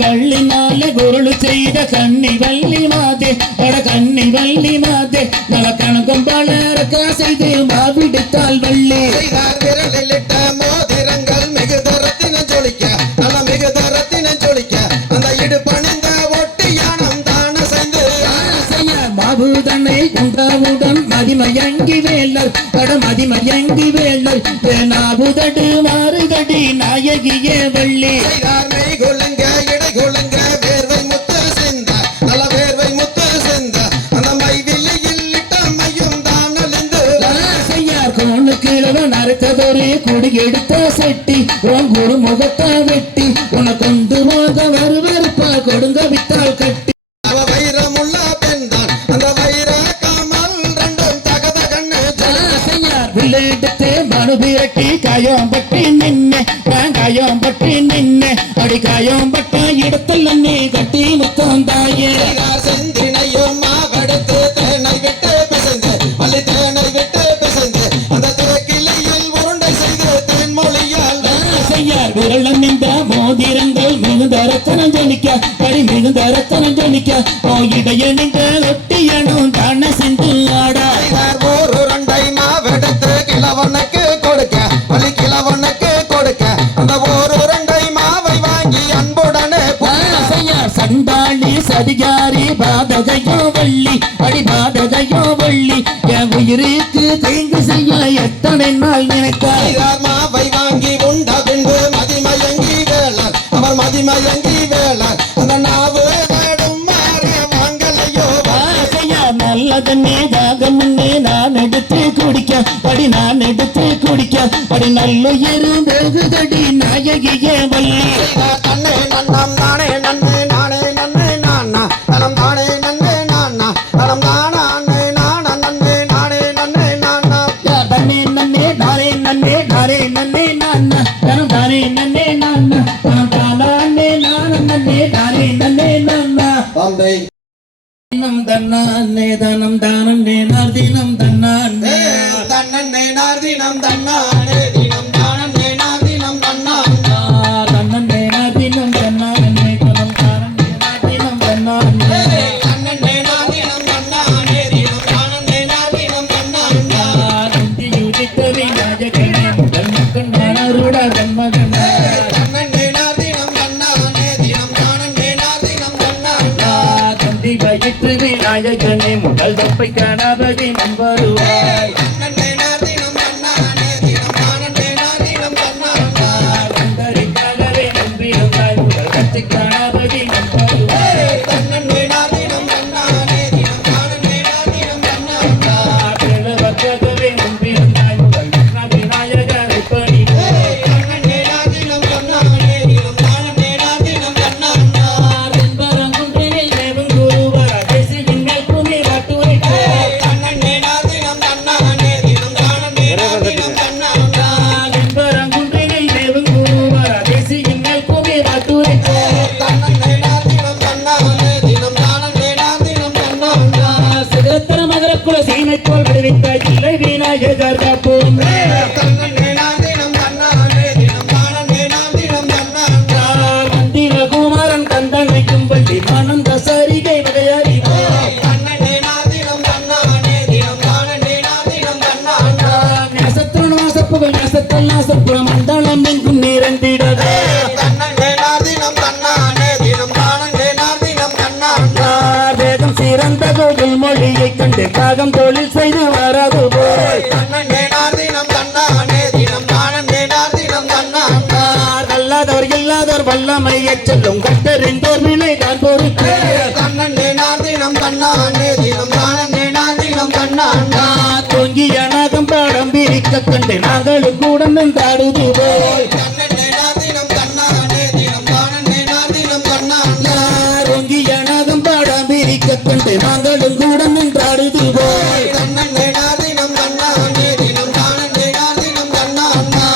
கள்ளினால குருள் செய்த கண்ணி வள்ளி மாதே அட கண்ணி வள்ளி மாதே நல கணக்கும் பலரக்க செய்து மாவிடுத்தால் வள்ளி விரலிலிட்ட மோதிரங்கள் மிகுதரத்தின ஜொலிக்க நல்ல மிகுதரத்தின ஜொலிக்க அந்த இடுப்பணிந்த ஒட்டியானம் தான செய்து மாபூதனை குண்டவுடன் மதிமயங்கி வேலர் அட மதிமயங்கி வேலர் நாபுதடு மாறுதடி நாயகியே வள்ளி கொள்ளுங்க இடை கொள்ளுங்க வேர்வை முத்து சிந்த நல்ல வேர்வை முத்து சிந்த அந்த மைவில்லையில் இட்ட மையும் தான் அழிந்து கோணு கிழவன் அறுத்ததொரு குடி எடுத்த செட்டி உன் குரு முகத்தை வெட்டி உன கொண்டு போக வருவருப்பா கொடுங்க வித்தால் கட்டி வைரமுள்ள பெண் தான் அந்த வைர காமல் ரெண்டும் தகத கண்ணு விளையாட்டு மனு விரட்டி காயம்பட்டி நின்ன காயம்பட்டி நின்ன அடி காயம்பட்ட இடத்துல நீ கட்டி முத்தம் தாயே செந்தினையும் மாவெடுத்து தேனை விட்டு பிசைந்து வலி தேனை விட்டு பிசைந்து அந்த கிளையில் உருண்டை செய்து தேன்மொழியால் விரளம் இந்த மோதிரங்கள் மிகுந்த ரத்தனம் ஜொலிக்க படி மிகுந்த ரத்தனம் ஜொலிக்க இடையணிந்த ஒட்டியனும் தான சென்று ஆடா ஒரு உருண்டை மாவெடுத்து கிழவனுக்கு கொடுக்க வலி கிழவனுக்கு கொடுக்க அந்த ஒரு உருண்டை மாவை வாங்கி அன்புடனே சண்டாளி சதிகாரி பாதகையோ வள்ளி அடி பாதகையோ வள்ளி என் உயிருக்கு தீங்கு செய்ய எத்தனை நாள் நினைத்தாய் மாவை வாங்கி உண்ட பின்பு மதிமயங்கி வேளார் அவர் மதிமயங்கி வேளார் அந்த நாவு வேடும் மாறிய வாங்கலையோ நல்லதன்னே தாகமுன்னே நான் எடுத்து குடிக்க படி நான் எடுத்து குடிக்க படி நல்லுயிரு வெகுதடி நாயகியே வள்ளி தன்னை நன்னம் நானே நன்னே நானே நன்னே நானா தனம் தானே நன்னே நானா தனம் தானா அண்ணே நானா நன்னே நானே நன்னே நானா தன்னே நன்னே நானே நன்னே நானே நன்னே நானா தனம் தானே நன்னே நானா தனம் தானா அண்ணே நானா நன்னே நானே நன்னே நானா பாம்பை தினம் தன்னானே தனம் தானே நார்தினம் தன்னானே தன்னே நார்தினம் தன்னானே தினம் தானே நார்தினம் தன்னானே தன்னே நார்தினம் தன்னானே தனம் தானே நார்தினம் தன்னானே தன்னே நார்தினம் தன்னானே தினம் தானே நார்தினம் தன்னானே நந்தி யுதித்தவி ராஜகணே முதல் மக்கள் நானருட தன்மகனே தன்னே நார்தினம் தன்னானே தினம் தானே நார்தினம் தன்னானே தந்தி வயிற்று விநாயகனே முதல் தப்பை கணபதி நம்பருவாய் தன்னே நார்தினம் தன்னானே தினம் தானே நார்தினம் தன்னானே கந்தரிக்காகவே நம்பியிருந்தாய் முதல் கட்சி கணபதி நம்பருவாய் தன்னே நார்தினம் தன்னானே தினம் தானே நார்தினம் தன்னானே வக்கவே நம்பியிருந்தாய் முதல் கிருஷ்ண விநாயகரை பணிவாய் தன்னே நார்தினம் தன்னானே தினம் தானே நார்தினம் தன்னானே தென்பரங்குன்றினில் தேவன் குருவர் தேசியின் மேல் பூமி வாட்டுரைத்தாய் தன்னே நார்தினம் தன்னானே தினம் தானே நார்தினம் தன்னானே தென்பரங்குன்றினில் தேவன் குருவர் தேசியின் மேல் பூமி வாட்டுரைத்தாய் தன்னே நார்தினம் தன்னானே தினம் தானே நார்தினம் தன்னானே சிதறத்தர மகரக்குல சீனை போல் விடுவித்தாய் இல்லை விநாயகர் காப்போம் தன்னே நார்தினம் தன்னானே தினம் தானே நார்தினம் தன்னானே மந்திரகுமாரன் கந்தனை கும்பட்டி மனந்த சரிகை வகையாரி தன்னே நார்தினம் தன்னானே தினம் தானே நார்தினம் தன்னானே நேசத்திரன் வாசப்புகள் நேசத்தல் நாசப்புறம் மண்டலம் எங்கும் நிறந்திடவே தன்னே நார்தினம் தன்னானே தினம் தானே நார்தினம் தன்னானே வேதம் சிறந்த கோவில் மொழியைக் கண்டு காகம் தொழில் செய்து வராது போய் தன்னே நார்தினம் தன்னானே தினம் தானே நார்தினம் தன்னானே அல்லாதவர் இல்லாதவர் வல்லமையைச் சொல்லும் கட்டறிந்தோர் வினை தான் பொறுப்பு தன்னே நார்தினம் தன்னானே தினம் தானே நார்தினம் தன்னானே தொங்கிய நாகம் பாடம் பிரிக்க கண்டு நாங்களும் கூட நின்றாடுது போய் தன்னே நார்தினம் தன்னானே தினம் தானே நார்தினம் தன்னானே தொங்கிய நாகம் பாடம் பிரிக்க கண்டு நாங்களும் கூட நின்றாடுது போய் தன்னே நார்தினம் தன்னானே தினம் தானே நார்தினம் தன்னானே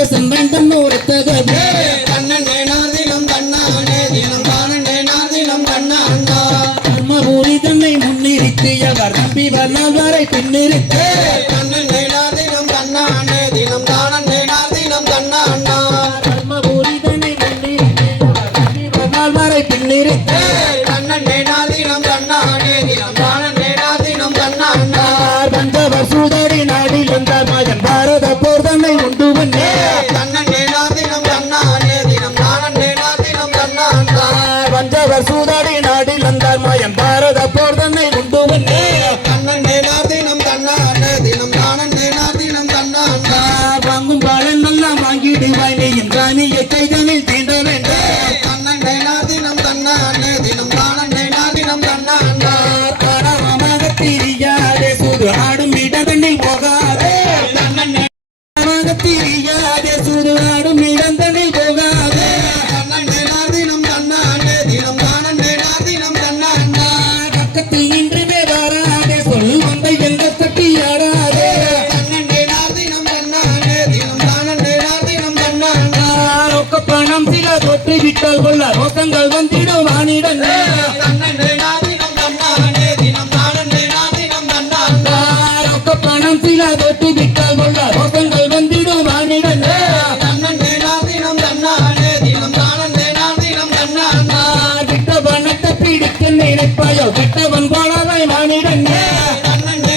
தேசம் வேந்தன் ஒருத்தகவே தன்னே நாதினம் தன்னானே தினம் தானே நாதினம் தன்னாண்டா தர்மபுரி தன்னை முன்னிறுத்தியவர் நம்பி வந்தால் வரை பின்னிறுத்தே தன்னே நாதினம் தன்னானே தினம் தானே நாதினம் தன்னாண்டா தர்மபுரி தன்னை முன்னிறுத்தியவர் நம்பி வந்தால் வரை பின்னிறுத்தே தன்னே நாதினம் தன்னானே தினம் தானே நாதினம் தன்னாண்டா வந்தவர் சூதரி நாடில் வந்தார் மகன் பாரத போர் தன்னை உண்டு வந்தே தன்னே நாதினம் தன்னானே தினம் தானே நாதினம் தன்னாண்டா வந்தவர் சூதரி நாடில் வந்தார் மகன் பாரத போர் தன்னை உண்டு வந்தே தன்னே நாதினம் தன்னானே தினம் தானே நாதினம் தன்னாண்டா வாங்கும் பாலன் எல்லாம் வாங்கிடுவாய் நீ ராணியை கைதனில் தீண்ட வேண்டும் தன்னே நாதினம் தன்னானே தினம் தானே நாதினம் தன்னாண்டா ஆடவமாக திரியாதே சூது ஆடும் இடதண்ணில் போகாதே ஆடவமாக திரியாதே சூது ஆடும் இடதண்ணில் போகாதே தன்னே நாதினம் தன்னானே தினம் தானே நாதினம் தன்னாண்டா பக்கத்தில் நின்றுமே வராதே சொல் வந்தை எங்க தட்டி ஆடாதே தன்னே நாதினம் தன்னானே தினம் தானே நாதினம் தன்னாண்டா ரொக்க பணம் சில தொட்டு விட்டால் கொள்ள ரோசங்கள் வந்திடும் வானிடம் தன்னே நாதினம் தன்னானே தினம் தானே நாதினம் தன்னாண்டா ரொக்க பணம் சில தொட்டு விட்டால் கொள்ள ரோசங்கள் வந்திடும் வானிடம் தன்னே நாதினம் தன்னானே தினம் தானே நாதினம் தன்னாண்டா விட்ட பணத்தை பிடிக்க நினைப்பாயோ கெட்டவன் போலவை வானிடம் தன்னே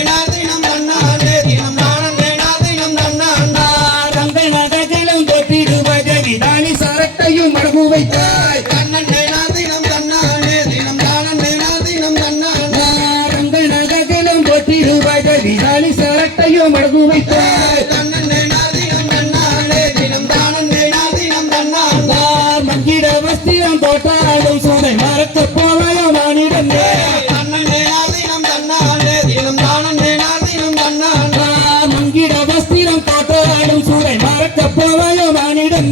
நாதினம் தன்னானே தினம் தானே நாதினம் தன்னாண்டா தங்கை நகைகளும் தொட்டிடுவதை விதானி சரட்டையும் மடகு வைத்தாய் தன்னே நாதினம் தன்னானே தினம் தானே நாதினம் தன்னாண்டா தங்கை நகைகளும் தொட்டிடுவதை விதானி சரட்டையும் மடகு வைத்தாய் தன்னே நாதினம் தன்னானே தினம் தானே நாதினம் தன்னாண்டா மங்கிட வஸ்திரம் தோட்டாடும் சோனை மறக்க போவாயோ வானிடம் தன்னே நாதினம் தன்னானே தினம் தானே நாதினம் தன்னாண்டா மங்கிட வஸ்திரம் தோட்டாடும் சூரை மறக்க போவாயோ வானிடம்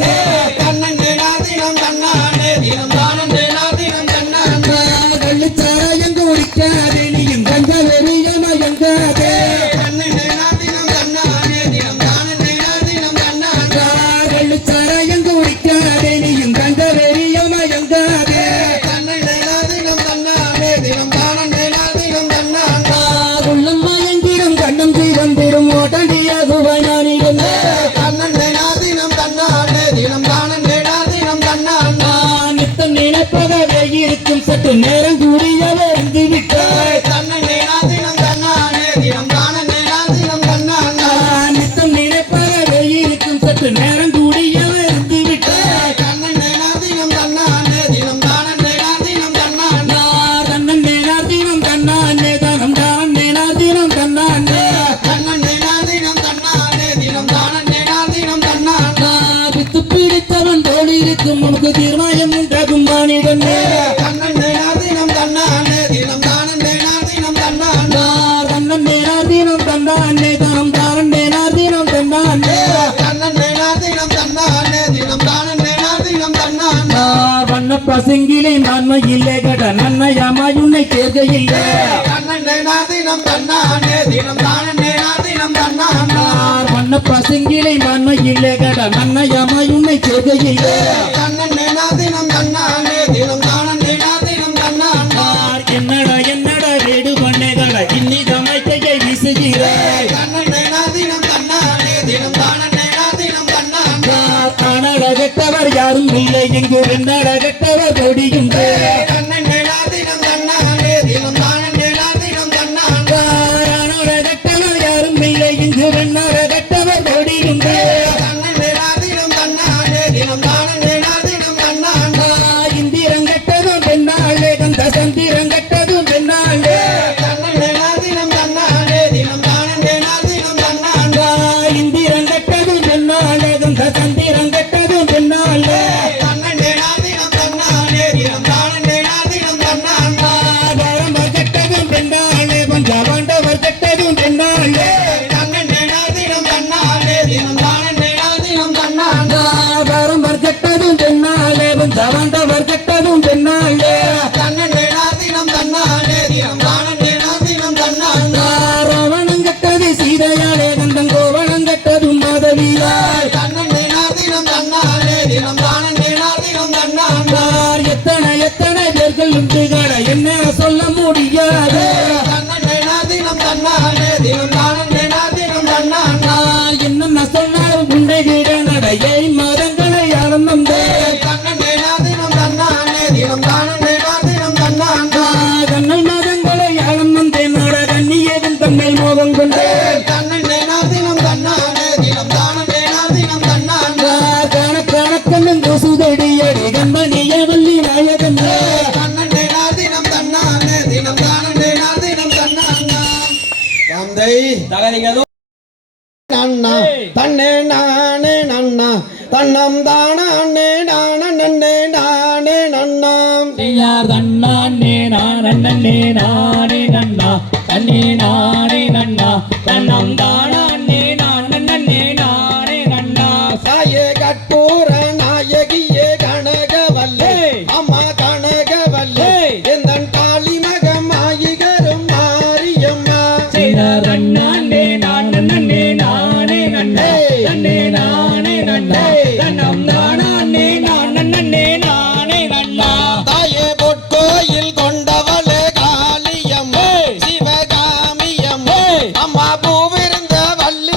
தன்னே நாதினம் தன்னானே தினம் தானே நாதினம் தன்னாண்டா கள்ளிச்சாராயம் குடிக்காதே நீயும் கஞ்ச வெறியமயங்காதே தன்னே நாதினம் தன்னானே தினம் தானே நாதினம் தன்னாண்டா கள்ளிச்சாராயம் குடிக்காதே நீயும் கஞ்ச வெறியமயங்காதே தன்னே நாதினம் தன்னானே தினம் தானே நாதினம் தன்னாண்டா உள்ளம் மயங்கிடும் கண்ணம் தீவந்திடும் ஓட்டண்டியாகுவாய் நானிடம் தன்னே நாதினம் தன்னானே தினம் தானே நாதினம் தன்னாண்டா நித்தம் நினைப்பதவே இருக்கும் சற்று நேரம் கூடியவே இருந்து விட்டாய் தன்னே நாதினம் தன்னானே தினம் தானே நாதினம் தன்னாண்டா நித்தம் நினைப்பதவே இருக்கும் சற்று நேரம் கூடியவே இருந்து விட்டாய் தன்னே நாதினம் தன்னானே தினம் தானே நாதினம் தன்னாண்டா தன்னே நாதினம் தன்னானே தனம் தானே நாதினம் தன்னானே தன்னே நாதினம் தன்னானே தினம் தானே நாதினம் தன்னாண்டா வித்து பிடித்தவன் தோழி இருக்கும் உனக்கு தீர்மானம் உண்டாகும் வாணிடம் தன்னே நாதினம் தன்னானே தினம் தானே நாதினம் தன்னாண்டா தன்னே நாதினம் தன்னானே தனம் தானே நாதினம் தன்னானே தன்னே நாதினம் தன்னானே தினம் தானே நாதினம் தன்னாண்டா வண்ண பசங்கிலே நன்மை இல்லை கட நன்மையாமாய் உன்னை சேர்க்கையில்லை தன்னே நாதினம் தன்னானே தினம் தானே நாதினம் தன்னாண்டா வண்ண பசங்கிலே நன்மை இல்லை கட நன்மையாமாய் உன்னை சேர்க்கையில்லை தன்னே நாதினம் தன்னானே தினம் தானே நாதினம் தன்னாண்டா என்னடா என்னடா வீடு பண்ணைகள இன்னிதமாய் கையை வீசுகிறாய் தன்னே நாதினம் தன்னானே தினம் தானே நாதினம் தன்னாண்டா கனட கெட்டவர் யாரும் இல்லை எங்கு என்னட கெட்டவர் கொடியுண்டு தன்னே நாதினம் தன்னானே தினம் தானே நாதினம் தன்னாண்டா கனட கெட்டவர் யாரும் இல்லை எங்கு என்னட கெட்டவர் கொடியுண்டு தன்னே நாதினம் தன்னானே தினம் தானே நாதினம் தன்னாண்டா இந்திரம் கெட்டதும் பெண்ணாளே கந்த சந்திரம் கெட்டதும் பெண்ணாளே தன்னே நாதினம் தன்னானே தினம் தானே நாதினம் தன்னாண்டா இந்திரம் கெட்டதும் பெண்ணாளே கந்த சந்திரம் கெட்டதும் பெண்ணாளே தன்னே நாதினம் தன்னானே தினம் தானே மோகம் கொண்டே தன்னே நாதினம் தன்னானே தினம் தானே நாதினம் தன்னானே கணக்கணக்கண்ணன் கொசுதடியடி கண்மணிய வள்ளி நாயகன் தன்னே நாதினம் தன்னானே தினம் தானே நாதினம் தன்னானே தந்தை தகதிகதோ நன்னா தன்னே நானே நன்னா தன்னம் தானே நானே நானே நன்னாம் யார் தன்னானே நானே நானே நன்னா தன்னே நானே நன்னா தன்னம் தானே நானே நானே நன்னா சாயே கற்பூர நாயகியே கனகவல்லே அம்மா கனகவல்லே எந்தன் காளி மகமாயிகரும் மாரியம்மா செய்தார் தன்னானே நானே நானே நன்னா தன்னே நானே நன்னா தன்னம் தானே நானே நானே நன்னா தாயே பொற்கோயில் கொண்டவளே காளியம்மா சிவகாமியம்மா அம்மா பூவிருந்த வள்ளி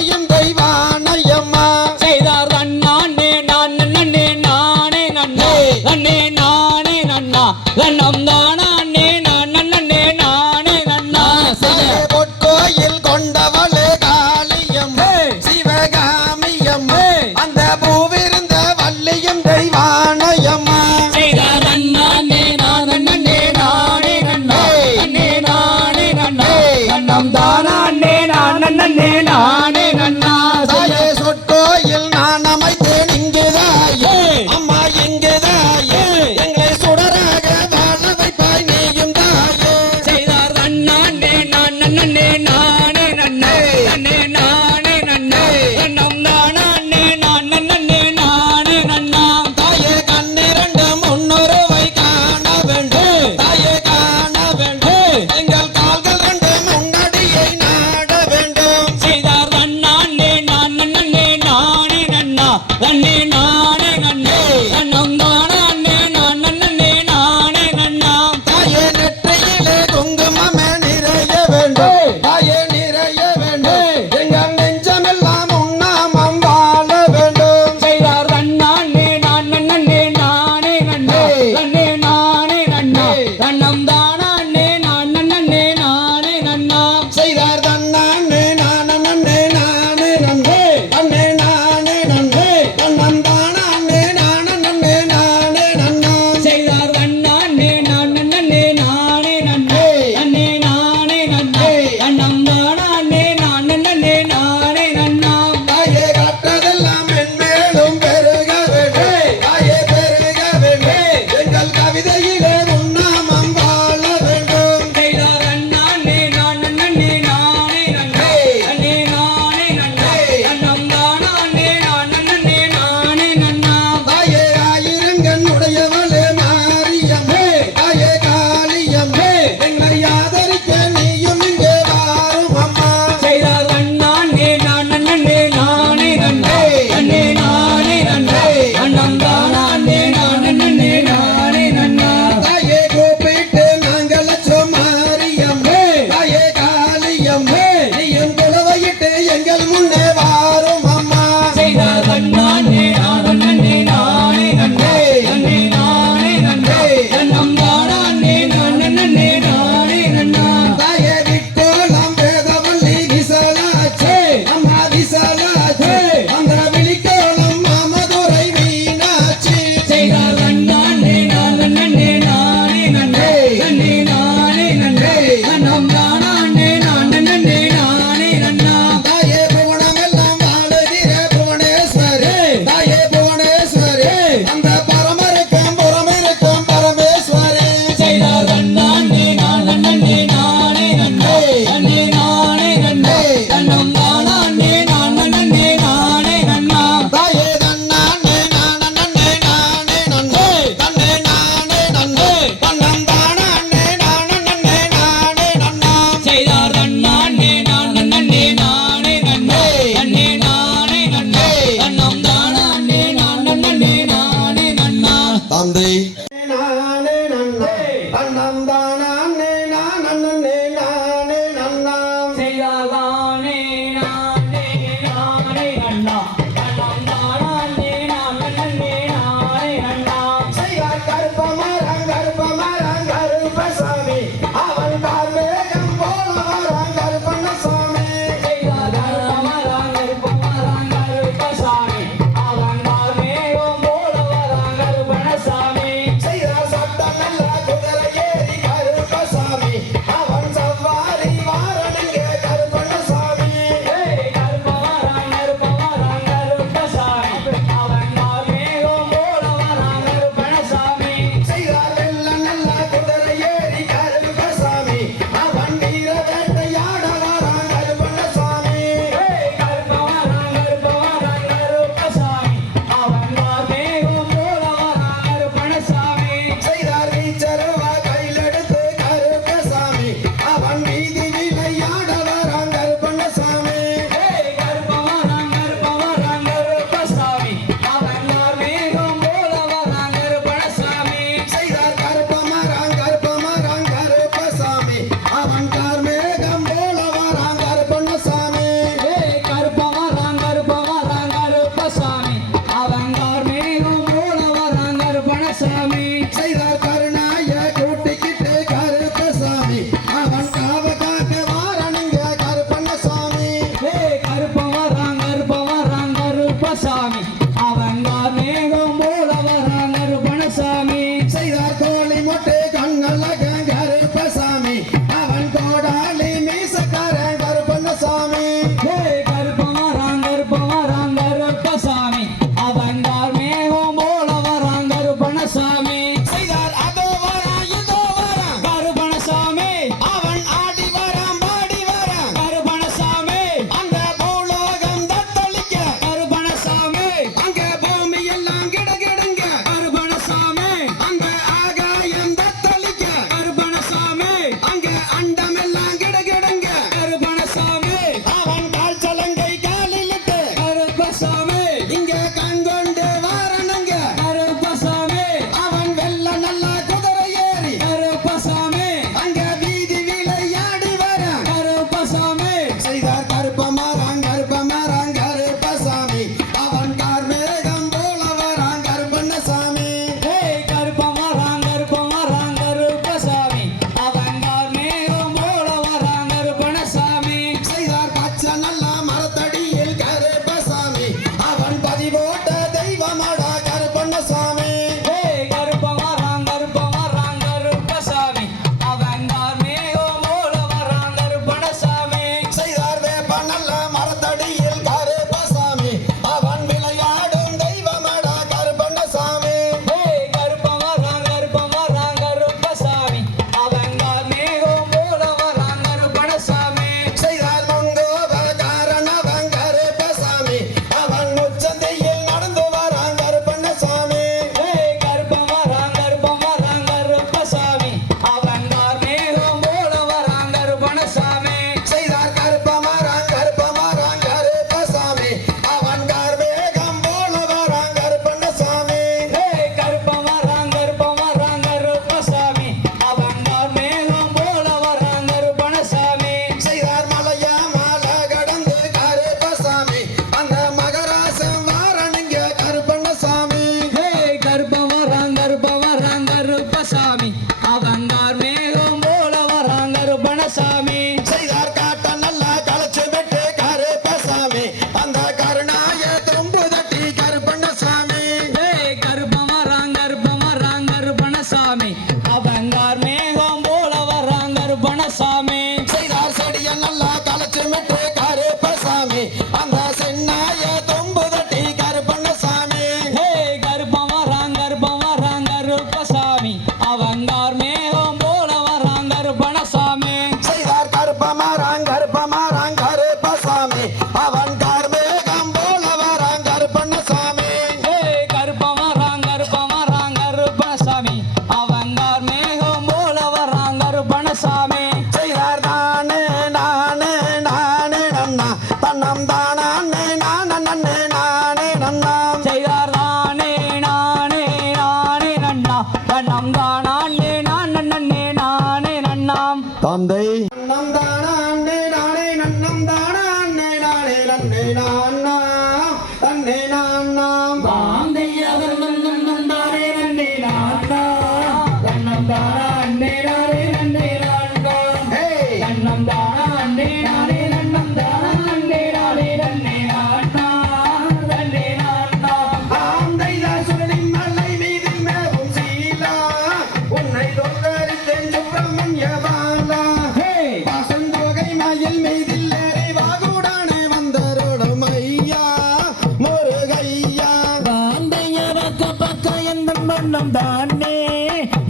தன்னம் தானா அண்ணே நானே நன்னே நானா தன்னே நானா தாந்தையா தன்னம் தானே நன்னே நானா தன்னம் தானா அண்ணே நானே நன்னே நானா தன்னம் தானா அண்ணே நானே நன்னம் தானா அண்ணே நானே நன்னே நானா தன்னே நானா ஆந்தைதான் சுழலி மலை மீதில் மேவும் சீலா உன்னை தொந்தரித்தேன் சுப்பிரமணிய பாலா வாசந்தோகை மயில் மீதில் ஏறி வாகுடானே வந்தருடும் ஐயா முருகையா தாந்தையா பக்க பக்க எந்த வண்ணம் தானே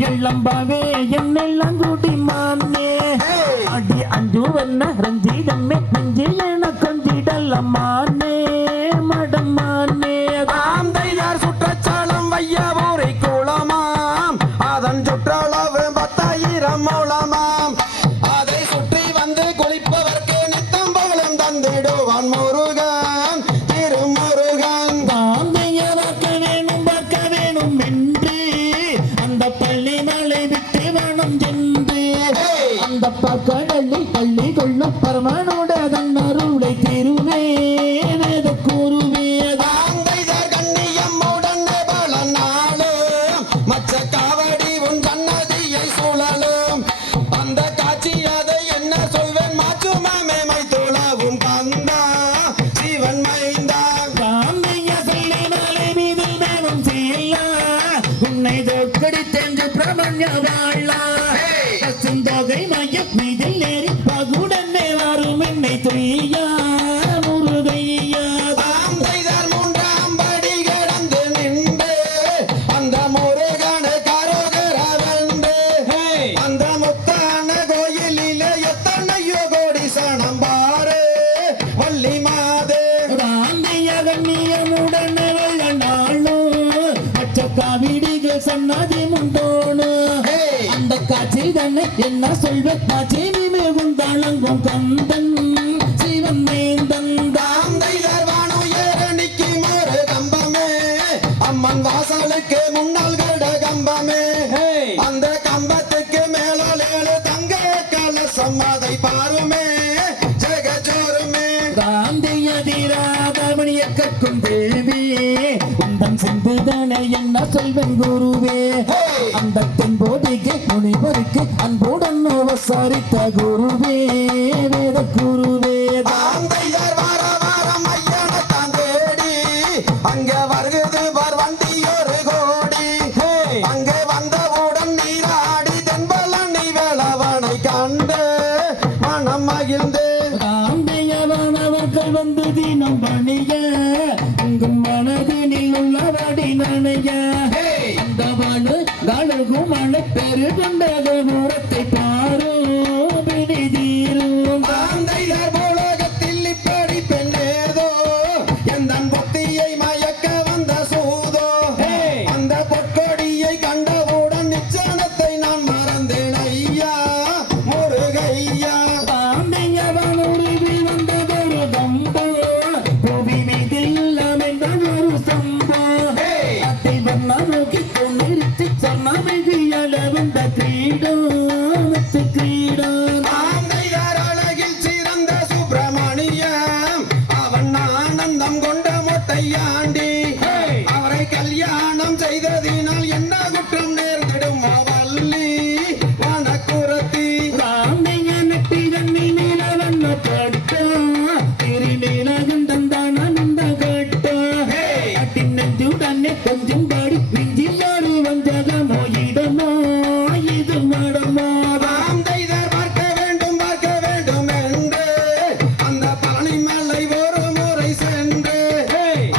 எள்ளம்பாவே என்னெல்லாம் கூட்டி மானே அடி அஞ்சு வண்ண ரஞ்சிதம்மே நெஞ்சில் என கொஞ்சிடல்லம்மானே மடம்மானே ஆந்தையார் சுற்றச்சாலம் வையபூரை குளமாம் அதன் சுற்றளவு 10,000 மூலமாம் அதை சுற்றி வந்து குளிப்பவர்க்கு நித்தம் பகலும் தந்திடுவான் முருகன் திருமுருகன் தாந்தையா பார்க்க வேணும் என்று அந்த பள்ளி மலை விட்டு வனம் சென்று அந்த கடலில் பள்ளி கொள்ளும் பரமனோட தன் அருளை திருவே வேத கூறுவே ஆந்தையார் கண்ணியம் உடனே பல நாளும் மச்ச காவடி உன் கண்ணதியை சுழலும் அந்த காட்சி அதை என்ன சொல்வேன் மாற்றுமாமே மைத்துளவும் கந்தா சிவன் மைந்தா தாந்தையா சொல்லி மலை மீதில் வேணும் செய்யலா உன்னை தோற்கடித்தென்று பிரபஞ்ச வாழா பசுந்தொகை மைய மீதில் ஏறி பகுடனே வரும் என்னை துய்யா முருகையா ஆந்தையார் 3ஆம் படி கடந்து நின்று அந்த முருகனை கரோகரா வென்று அந்த முத்தான கோயிலிலே எத்தனையோ கோடி சனம் பாரு வள்ளி மாதே தாந்தையா கண்ணியமுடனே வெள்ள நாளும் மற்ற காவிடிகள் சன்னதி முந்தோணு அந்த காட்சி தன்னை என்ன சொல்வேன் காட்சி நிமிகும் தளங்கும் கந்தன் சிவன் மேந்தன் ஆந்தையார் வானுயரணிக்கு மறு கம்பமே அம்மன் வாசலுக்கு முன்னால் கட கம்பமே அந்த கம்பத்துக்கு மேலால் 7 தங்க கலசம் அதை பாருமே ஜெகஜோருமே தாந்தையா தீராதமணிய கற்கும் தேவி உந்தன் சிந்துதனை என்ன சொல்வேன் குருவே அந்த தென்போதிக்கு முனிவருக்கு அன்புடன் உபசரித்த குருவே வேத குருவே ஆந்தையார் வார வாரம் ஐயனை தான் தேடி அங்கே வருகுது பார் வண்டி ஒரு கோடி அங்கே வந்தவுடன் நீராடி தென்பலனி வேளவனை கண்டு மனம் மகிழ்ந்து தாந்தையவனவர்கள் வந்து தினம் பணிய உங்கள் மனதினில் உள்ளவடி நனைய அந்த மனு கழுகும் மழை பெருகொண்ட தூரத்தை பாரோ பிடி தீரும் ஆந்தையார் உலகத்தில் இப்படி பெண்ணேதோ எந்தன் புத்தியை மயக்க வந்த சூதோ அந்த பொற்கொடியை கண்டவுடன் நிச்சனத்தை நான் மறந்தேன் ஐயா முருகையா தாந்தையவனுருவில் வந்ததொரு கம்போ புவி மீதில் அமைந்ததொரு சம்போ அத்தை வண்ண நோக்கி கொண்டிருச்சு சொன்னமைதி அளவந்த கிரீடோ மத்து கிரீடோ ஆந்தையார் அழகில் சிறந்த சுப்பிரமணியம் அவன் ஆனந்தம் கொண்ட மொட்டையாண்டி அவரை கல்யாணம் செய்ததினால் என்ன குற்றம் நேர்ந்திடும் வள்ளி வனக்குரத்தி தாந்தைய நட்டி தண்ணி மேல வண்ண பட்டோ திருநீலகண்டன் தானந்த கட்டோ அட்டின் நெஞ்சுடனே கொஞ்சம் பாடி விஞ்சியாரு வஞ்சகமோ இடமோ இது மடமோ ஆந்தையார் பார்க்க வேண்டும் என்று அந்த பழனிமலை ஒரு முறை சென்று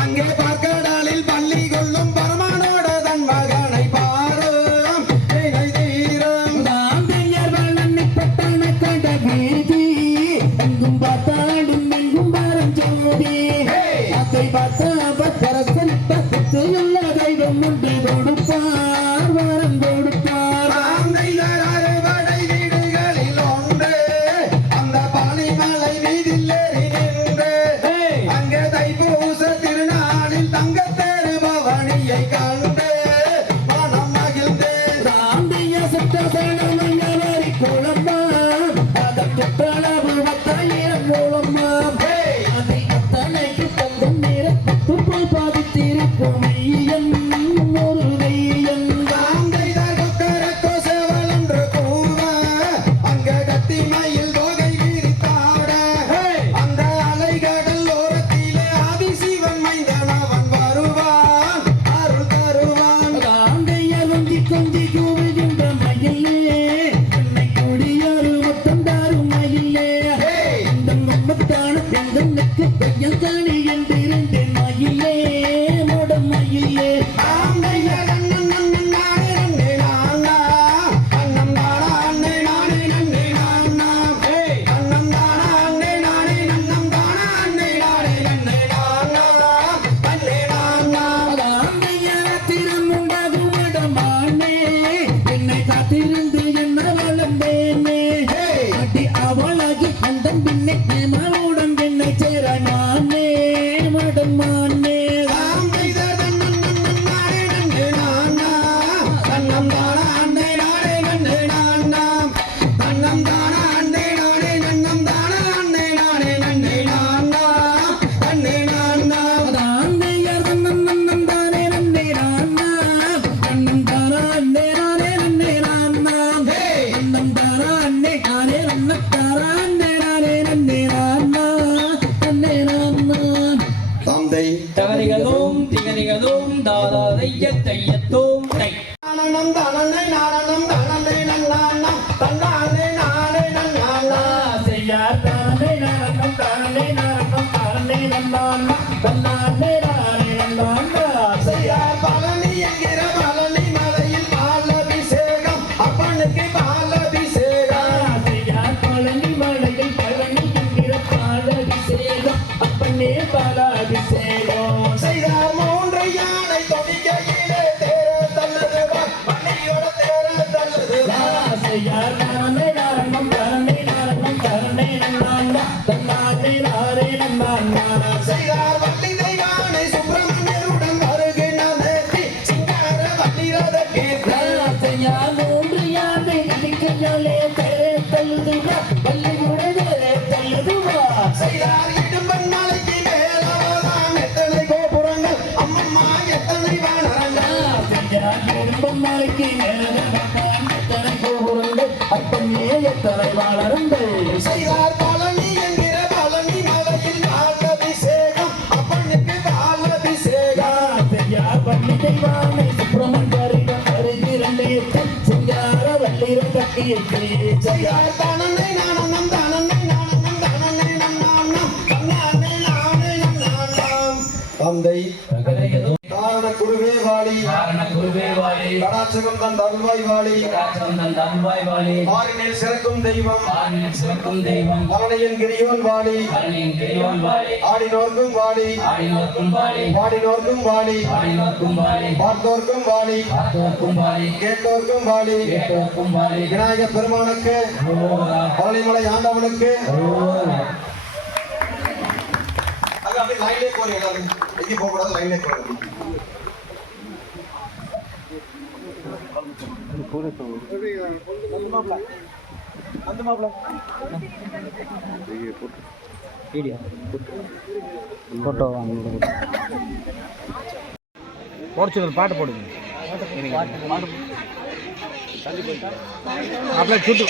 அங்கே பார்க்கடலில் பள்ளி கொள்ளும் பரமனோட தன் மகனை பாரும் தினை தீரும் தாந்தையர் வளர்ந்து பட்டண கட வீதி எங்கும் பார்த்தாடும் எங்கும் பாரம் ஜோதி அதை பார்த்த பரசன் பக்கத்துள்ள தெய்வம் உண்டு கொடுப்பார் வரம் கொடுப்பார் ஆந்தையார் அறுவடை வீடுகளில் ஒன்று அந்த பழனிமலை வீதியில் ஏறி நின்று அங்கே தைப்பூச திருநாளில் தங்கத்தேரு பவனியை கண்டு மனம் மகிழ்ந்து தாந்திய சட்ட சடமையவரி குழம்பா அதற்கு தளவு 10,000 மூலம் குமையன் ஒரு வெய்யன் தாந்தைதார் கொக்கரக்கோ சேவலொன்று கூவ அங்க கத்தி மயில் தோகை விரித்தாட அந்த அலைகடல் ஓரத்திலே ஆதிசிவன் மைந்தன் அவன் வருவான் அருள் தருவான் தாந்தையருந்தி கொஞ்சி கூவுகின்ற மயிலே என்னை கூடியாரு மொத்தம் தாரும் மயிலே இந்த மம்மத்தான பெண்களுக்கு கையில் காணி என்றிருந்தேன் மயிலே மோட மயிலே தாந்தையர் அண்ணன் அண்ணன் நானே நன்னே நானா அண்ணம் தானா அண்ணே நானே நன்னே நானா அண்ணம் தானா அண்ணே நானே நன்னம் தானா அண்ணே நானே நன்னே நானா அண்ணே நானா திறம் உண்டாகும் இடமானே என்னை காத்திருந்து என்ன வளர்ந்தேனே அடி அவளாகி அந்த பின்னை மறுடன் என்னை சேர நானே மடமானே தாந்தையர் அண்ணன் அண்ணன் நானே நன்னே நானா அண்ணம் தானா அண்ணே நானே நன்னே நானா அண்ணம் தானா அண்ணே நானே நன்னம் தானா அண்ணே நானே நன்னே நானா அண்ணே நானா தாந்தையர் நன்னம் தானே நன்னே நானா அண்ணம் தானா அண்ணே நானே நன்னே நானா அண்ணம் தானா அண்ணே நானே நன்னத்தாரா அண்ணே நானே நன்னே நானா அண்ணே நானா தந்தை தகரிகதோம் திகரிகதோம் தாதா தைய தையத்தோம் தை நானனம் தானனை நானனம் தானனை நன்னானம் தன்னானே நானே நன்னானா செய்யார் தானே நானம் தானே நானம் தானே நன்னானா தன்னானே நானே நன்னானா செய்யார் பழனி என்கிற பழனி மலையில் பாலபிஷேகம் அப்பனுக்கு பாலபிஷேகம் செய்யார் பழனி மலையில் பழனி என்கிற பாலாபிஷேகம் அப்பனே பாலாபிஷேகம் செய்தார் மூன்று யானை தொடிகையிலே தேர தள்ளது பள்ளியோட தேர தள்ளது செய்யார் தானே நானம் தானே நானம் தானே நன்னானா தன்னானே நானே நன்னானா செய்தார் வள்ளி தெய்வானை சுப்பிரமணியருடன் வருகின்ற நேர்த்தி சிங்கார வள்ளிரத கீர்த்தி செய்யார் மூன்று யானை கையாலே தேரே தள்ளுதுவா பள்ளியுடனே தள்ளுதுவா செய்தார் இடும்பன் மலைக்கு மேலவதான் எத்தனை கோபுரங்கள் அம்மம்மா எத்தனை வானரங்கள் பொம்மாளைக்கு எத்தனை கோபுரங்கள் அப்பனே எத்தனை வாழறங்கள் செய்தார் பழனி என்கிற பழனி மலையில் பாலபிஷேகம் அப்பனுக்கு பாலபிஷேகம் செய்யார் பள்ளி தெய்வானை சுப்பிரமணியரிடம் வருகிறே சிங்கார வள்ளிர கட்டியத்தை செய்தார் தானனை நானனம் தானனை நானனம் தானனை நன்னானம் தன்னானே நானே நன்னானம் தந்தை தகரிகதோம் காரண குருவே வாழி காரண குருவே வாழி கடாட்சகம் தன் அருள்வாய் வாழி ராஜந்தன் தன்வாய் வாழி ஆறினில் சிறக்கும் தெய்வம் ஆணில் சிறக்கும் தெய்வம் பழனியின் கிரியோன் வாழி பழனியின் கிரியோன் வாழி ஆடினோர்க்கும் வாழி ஆடினோர்க்கும் வாழி பாடினோர்க்கும் வாழி ஆடினோர்க்கும் வாழி பார்த்தோர்க்கும் வாழி பார்த்தோர்க்கும் வாழி கேட்டோர்க்கும் வாழி கேட்டோர்க்கும் வாழி விநாயக பெருமானுக்கு ஓரா பழனிமலை ஆண்டவனுக்கு ஓரா அது அப்படியே லைன்லே போறீங்க எல்லாரும் எங்கேயும் போக கூடாது லைன்லே போறீங்க போர்ச்சுகல் பாட்டு போடுங்க அப்படியே சுட்டு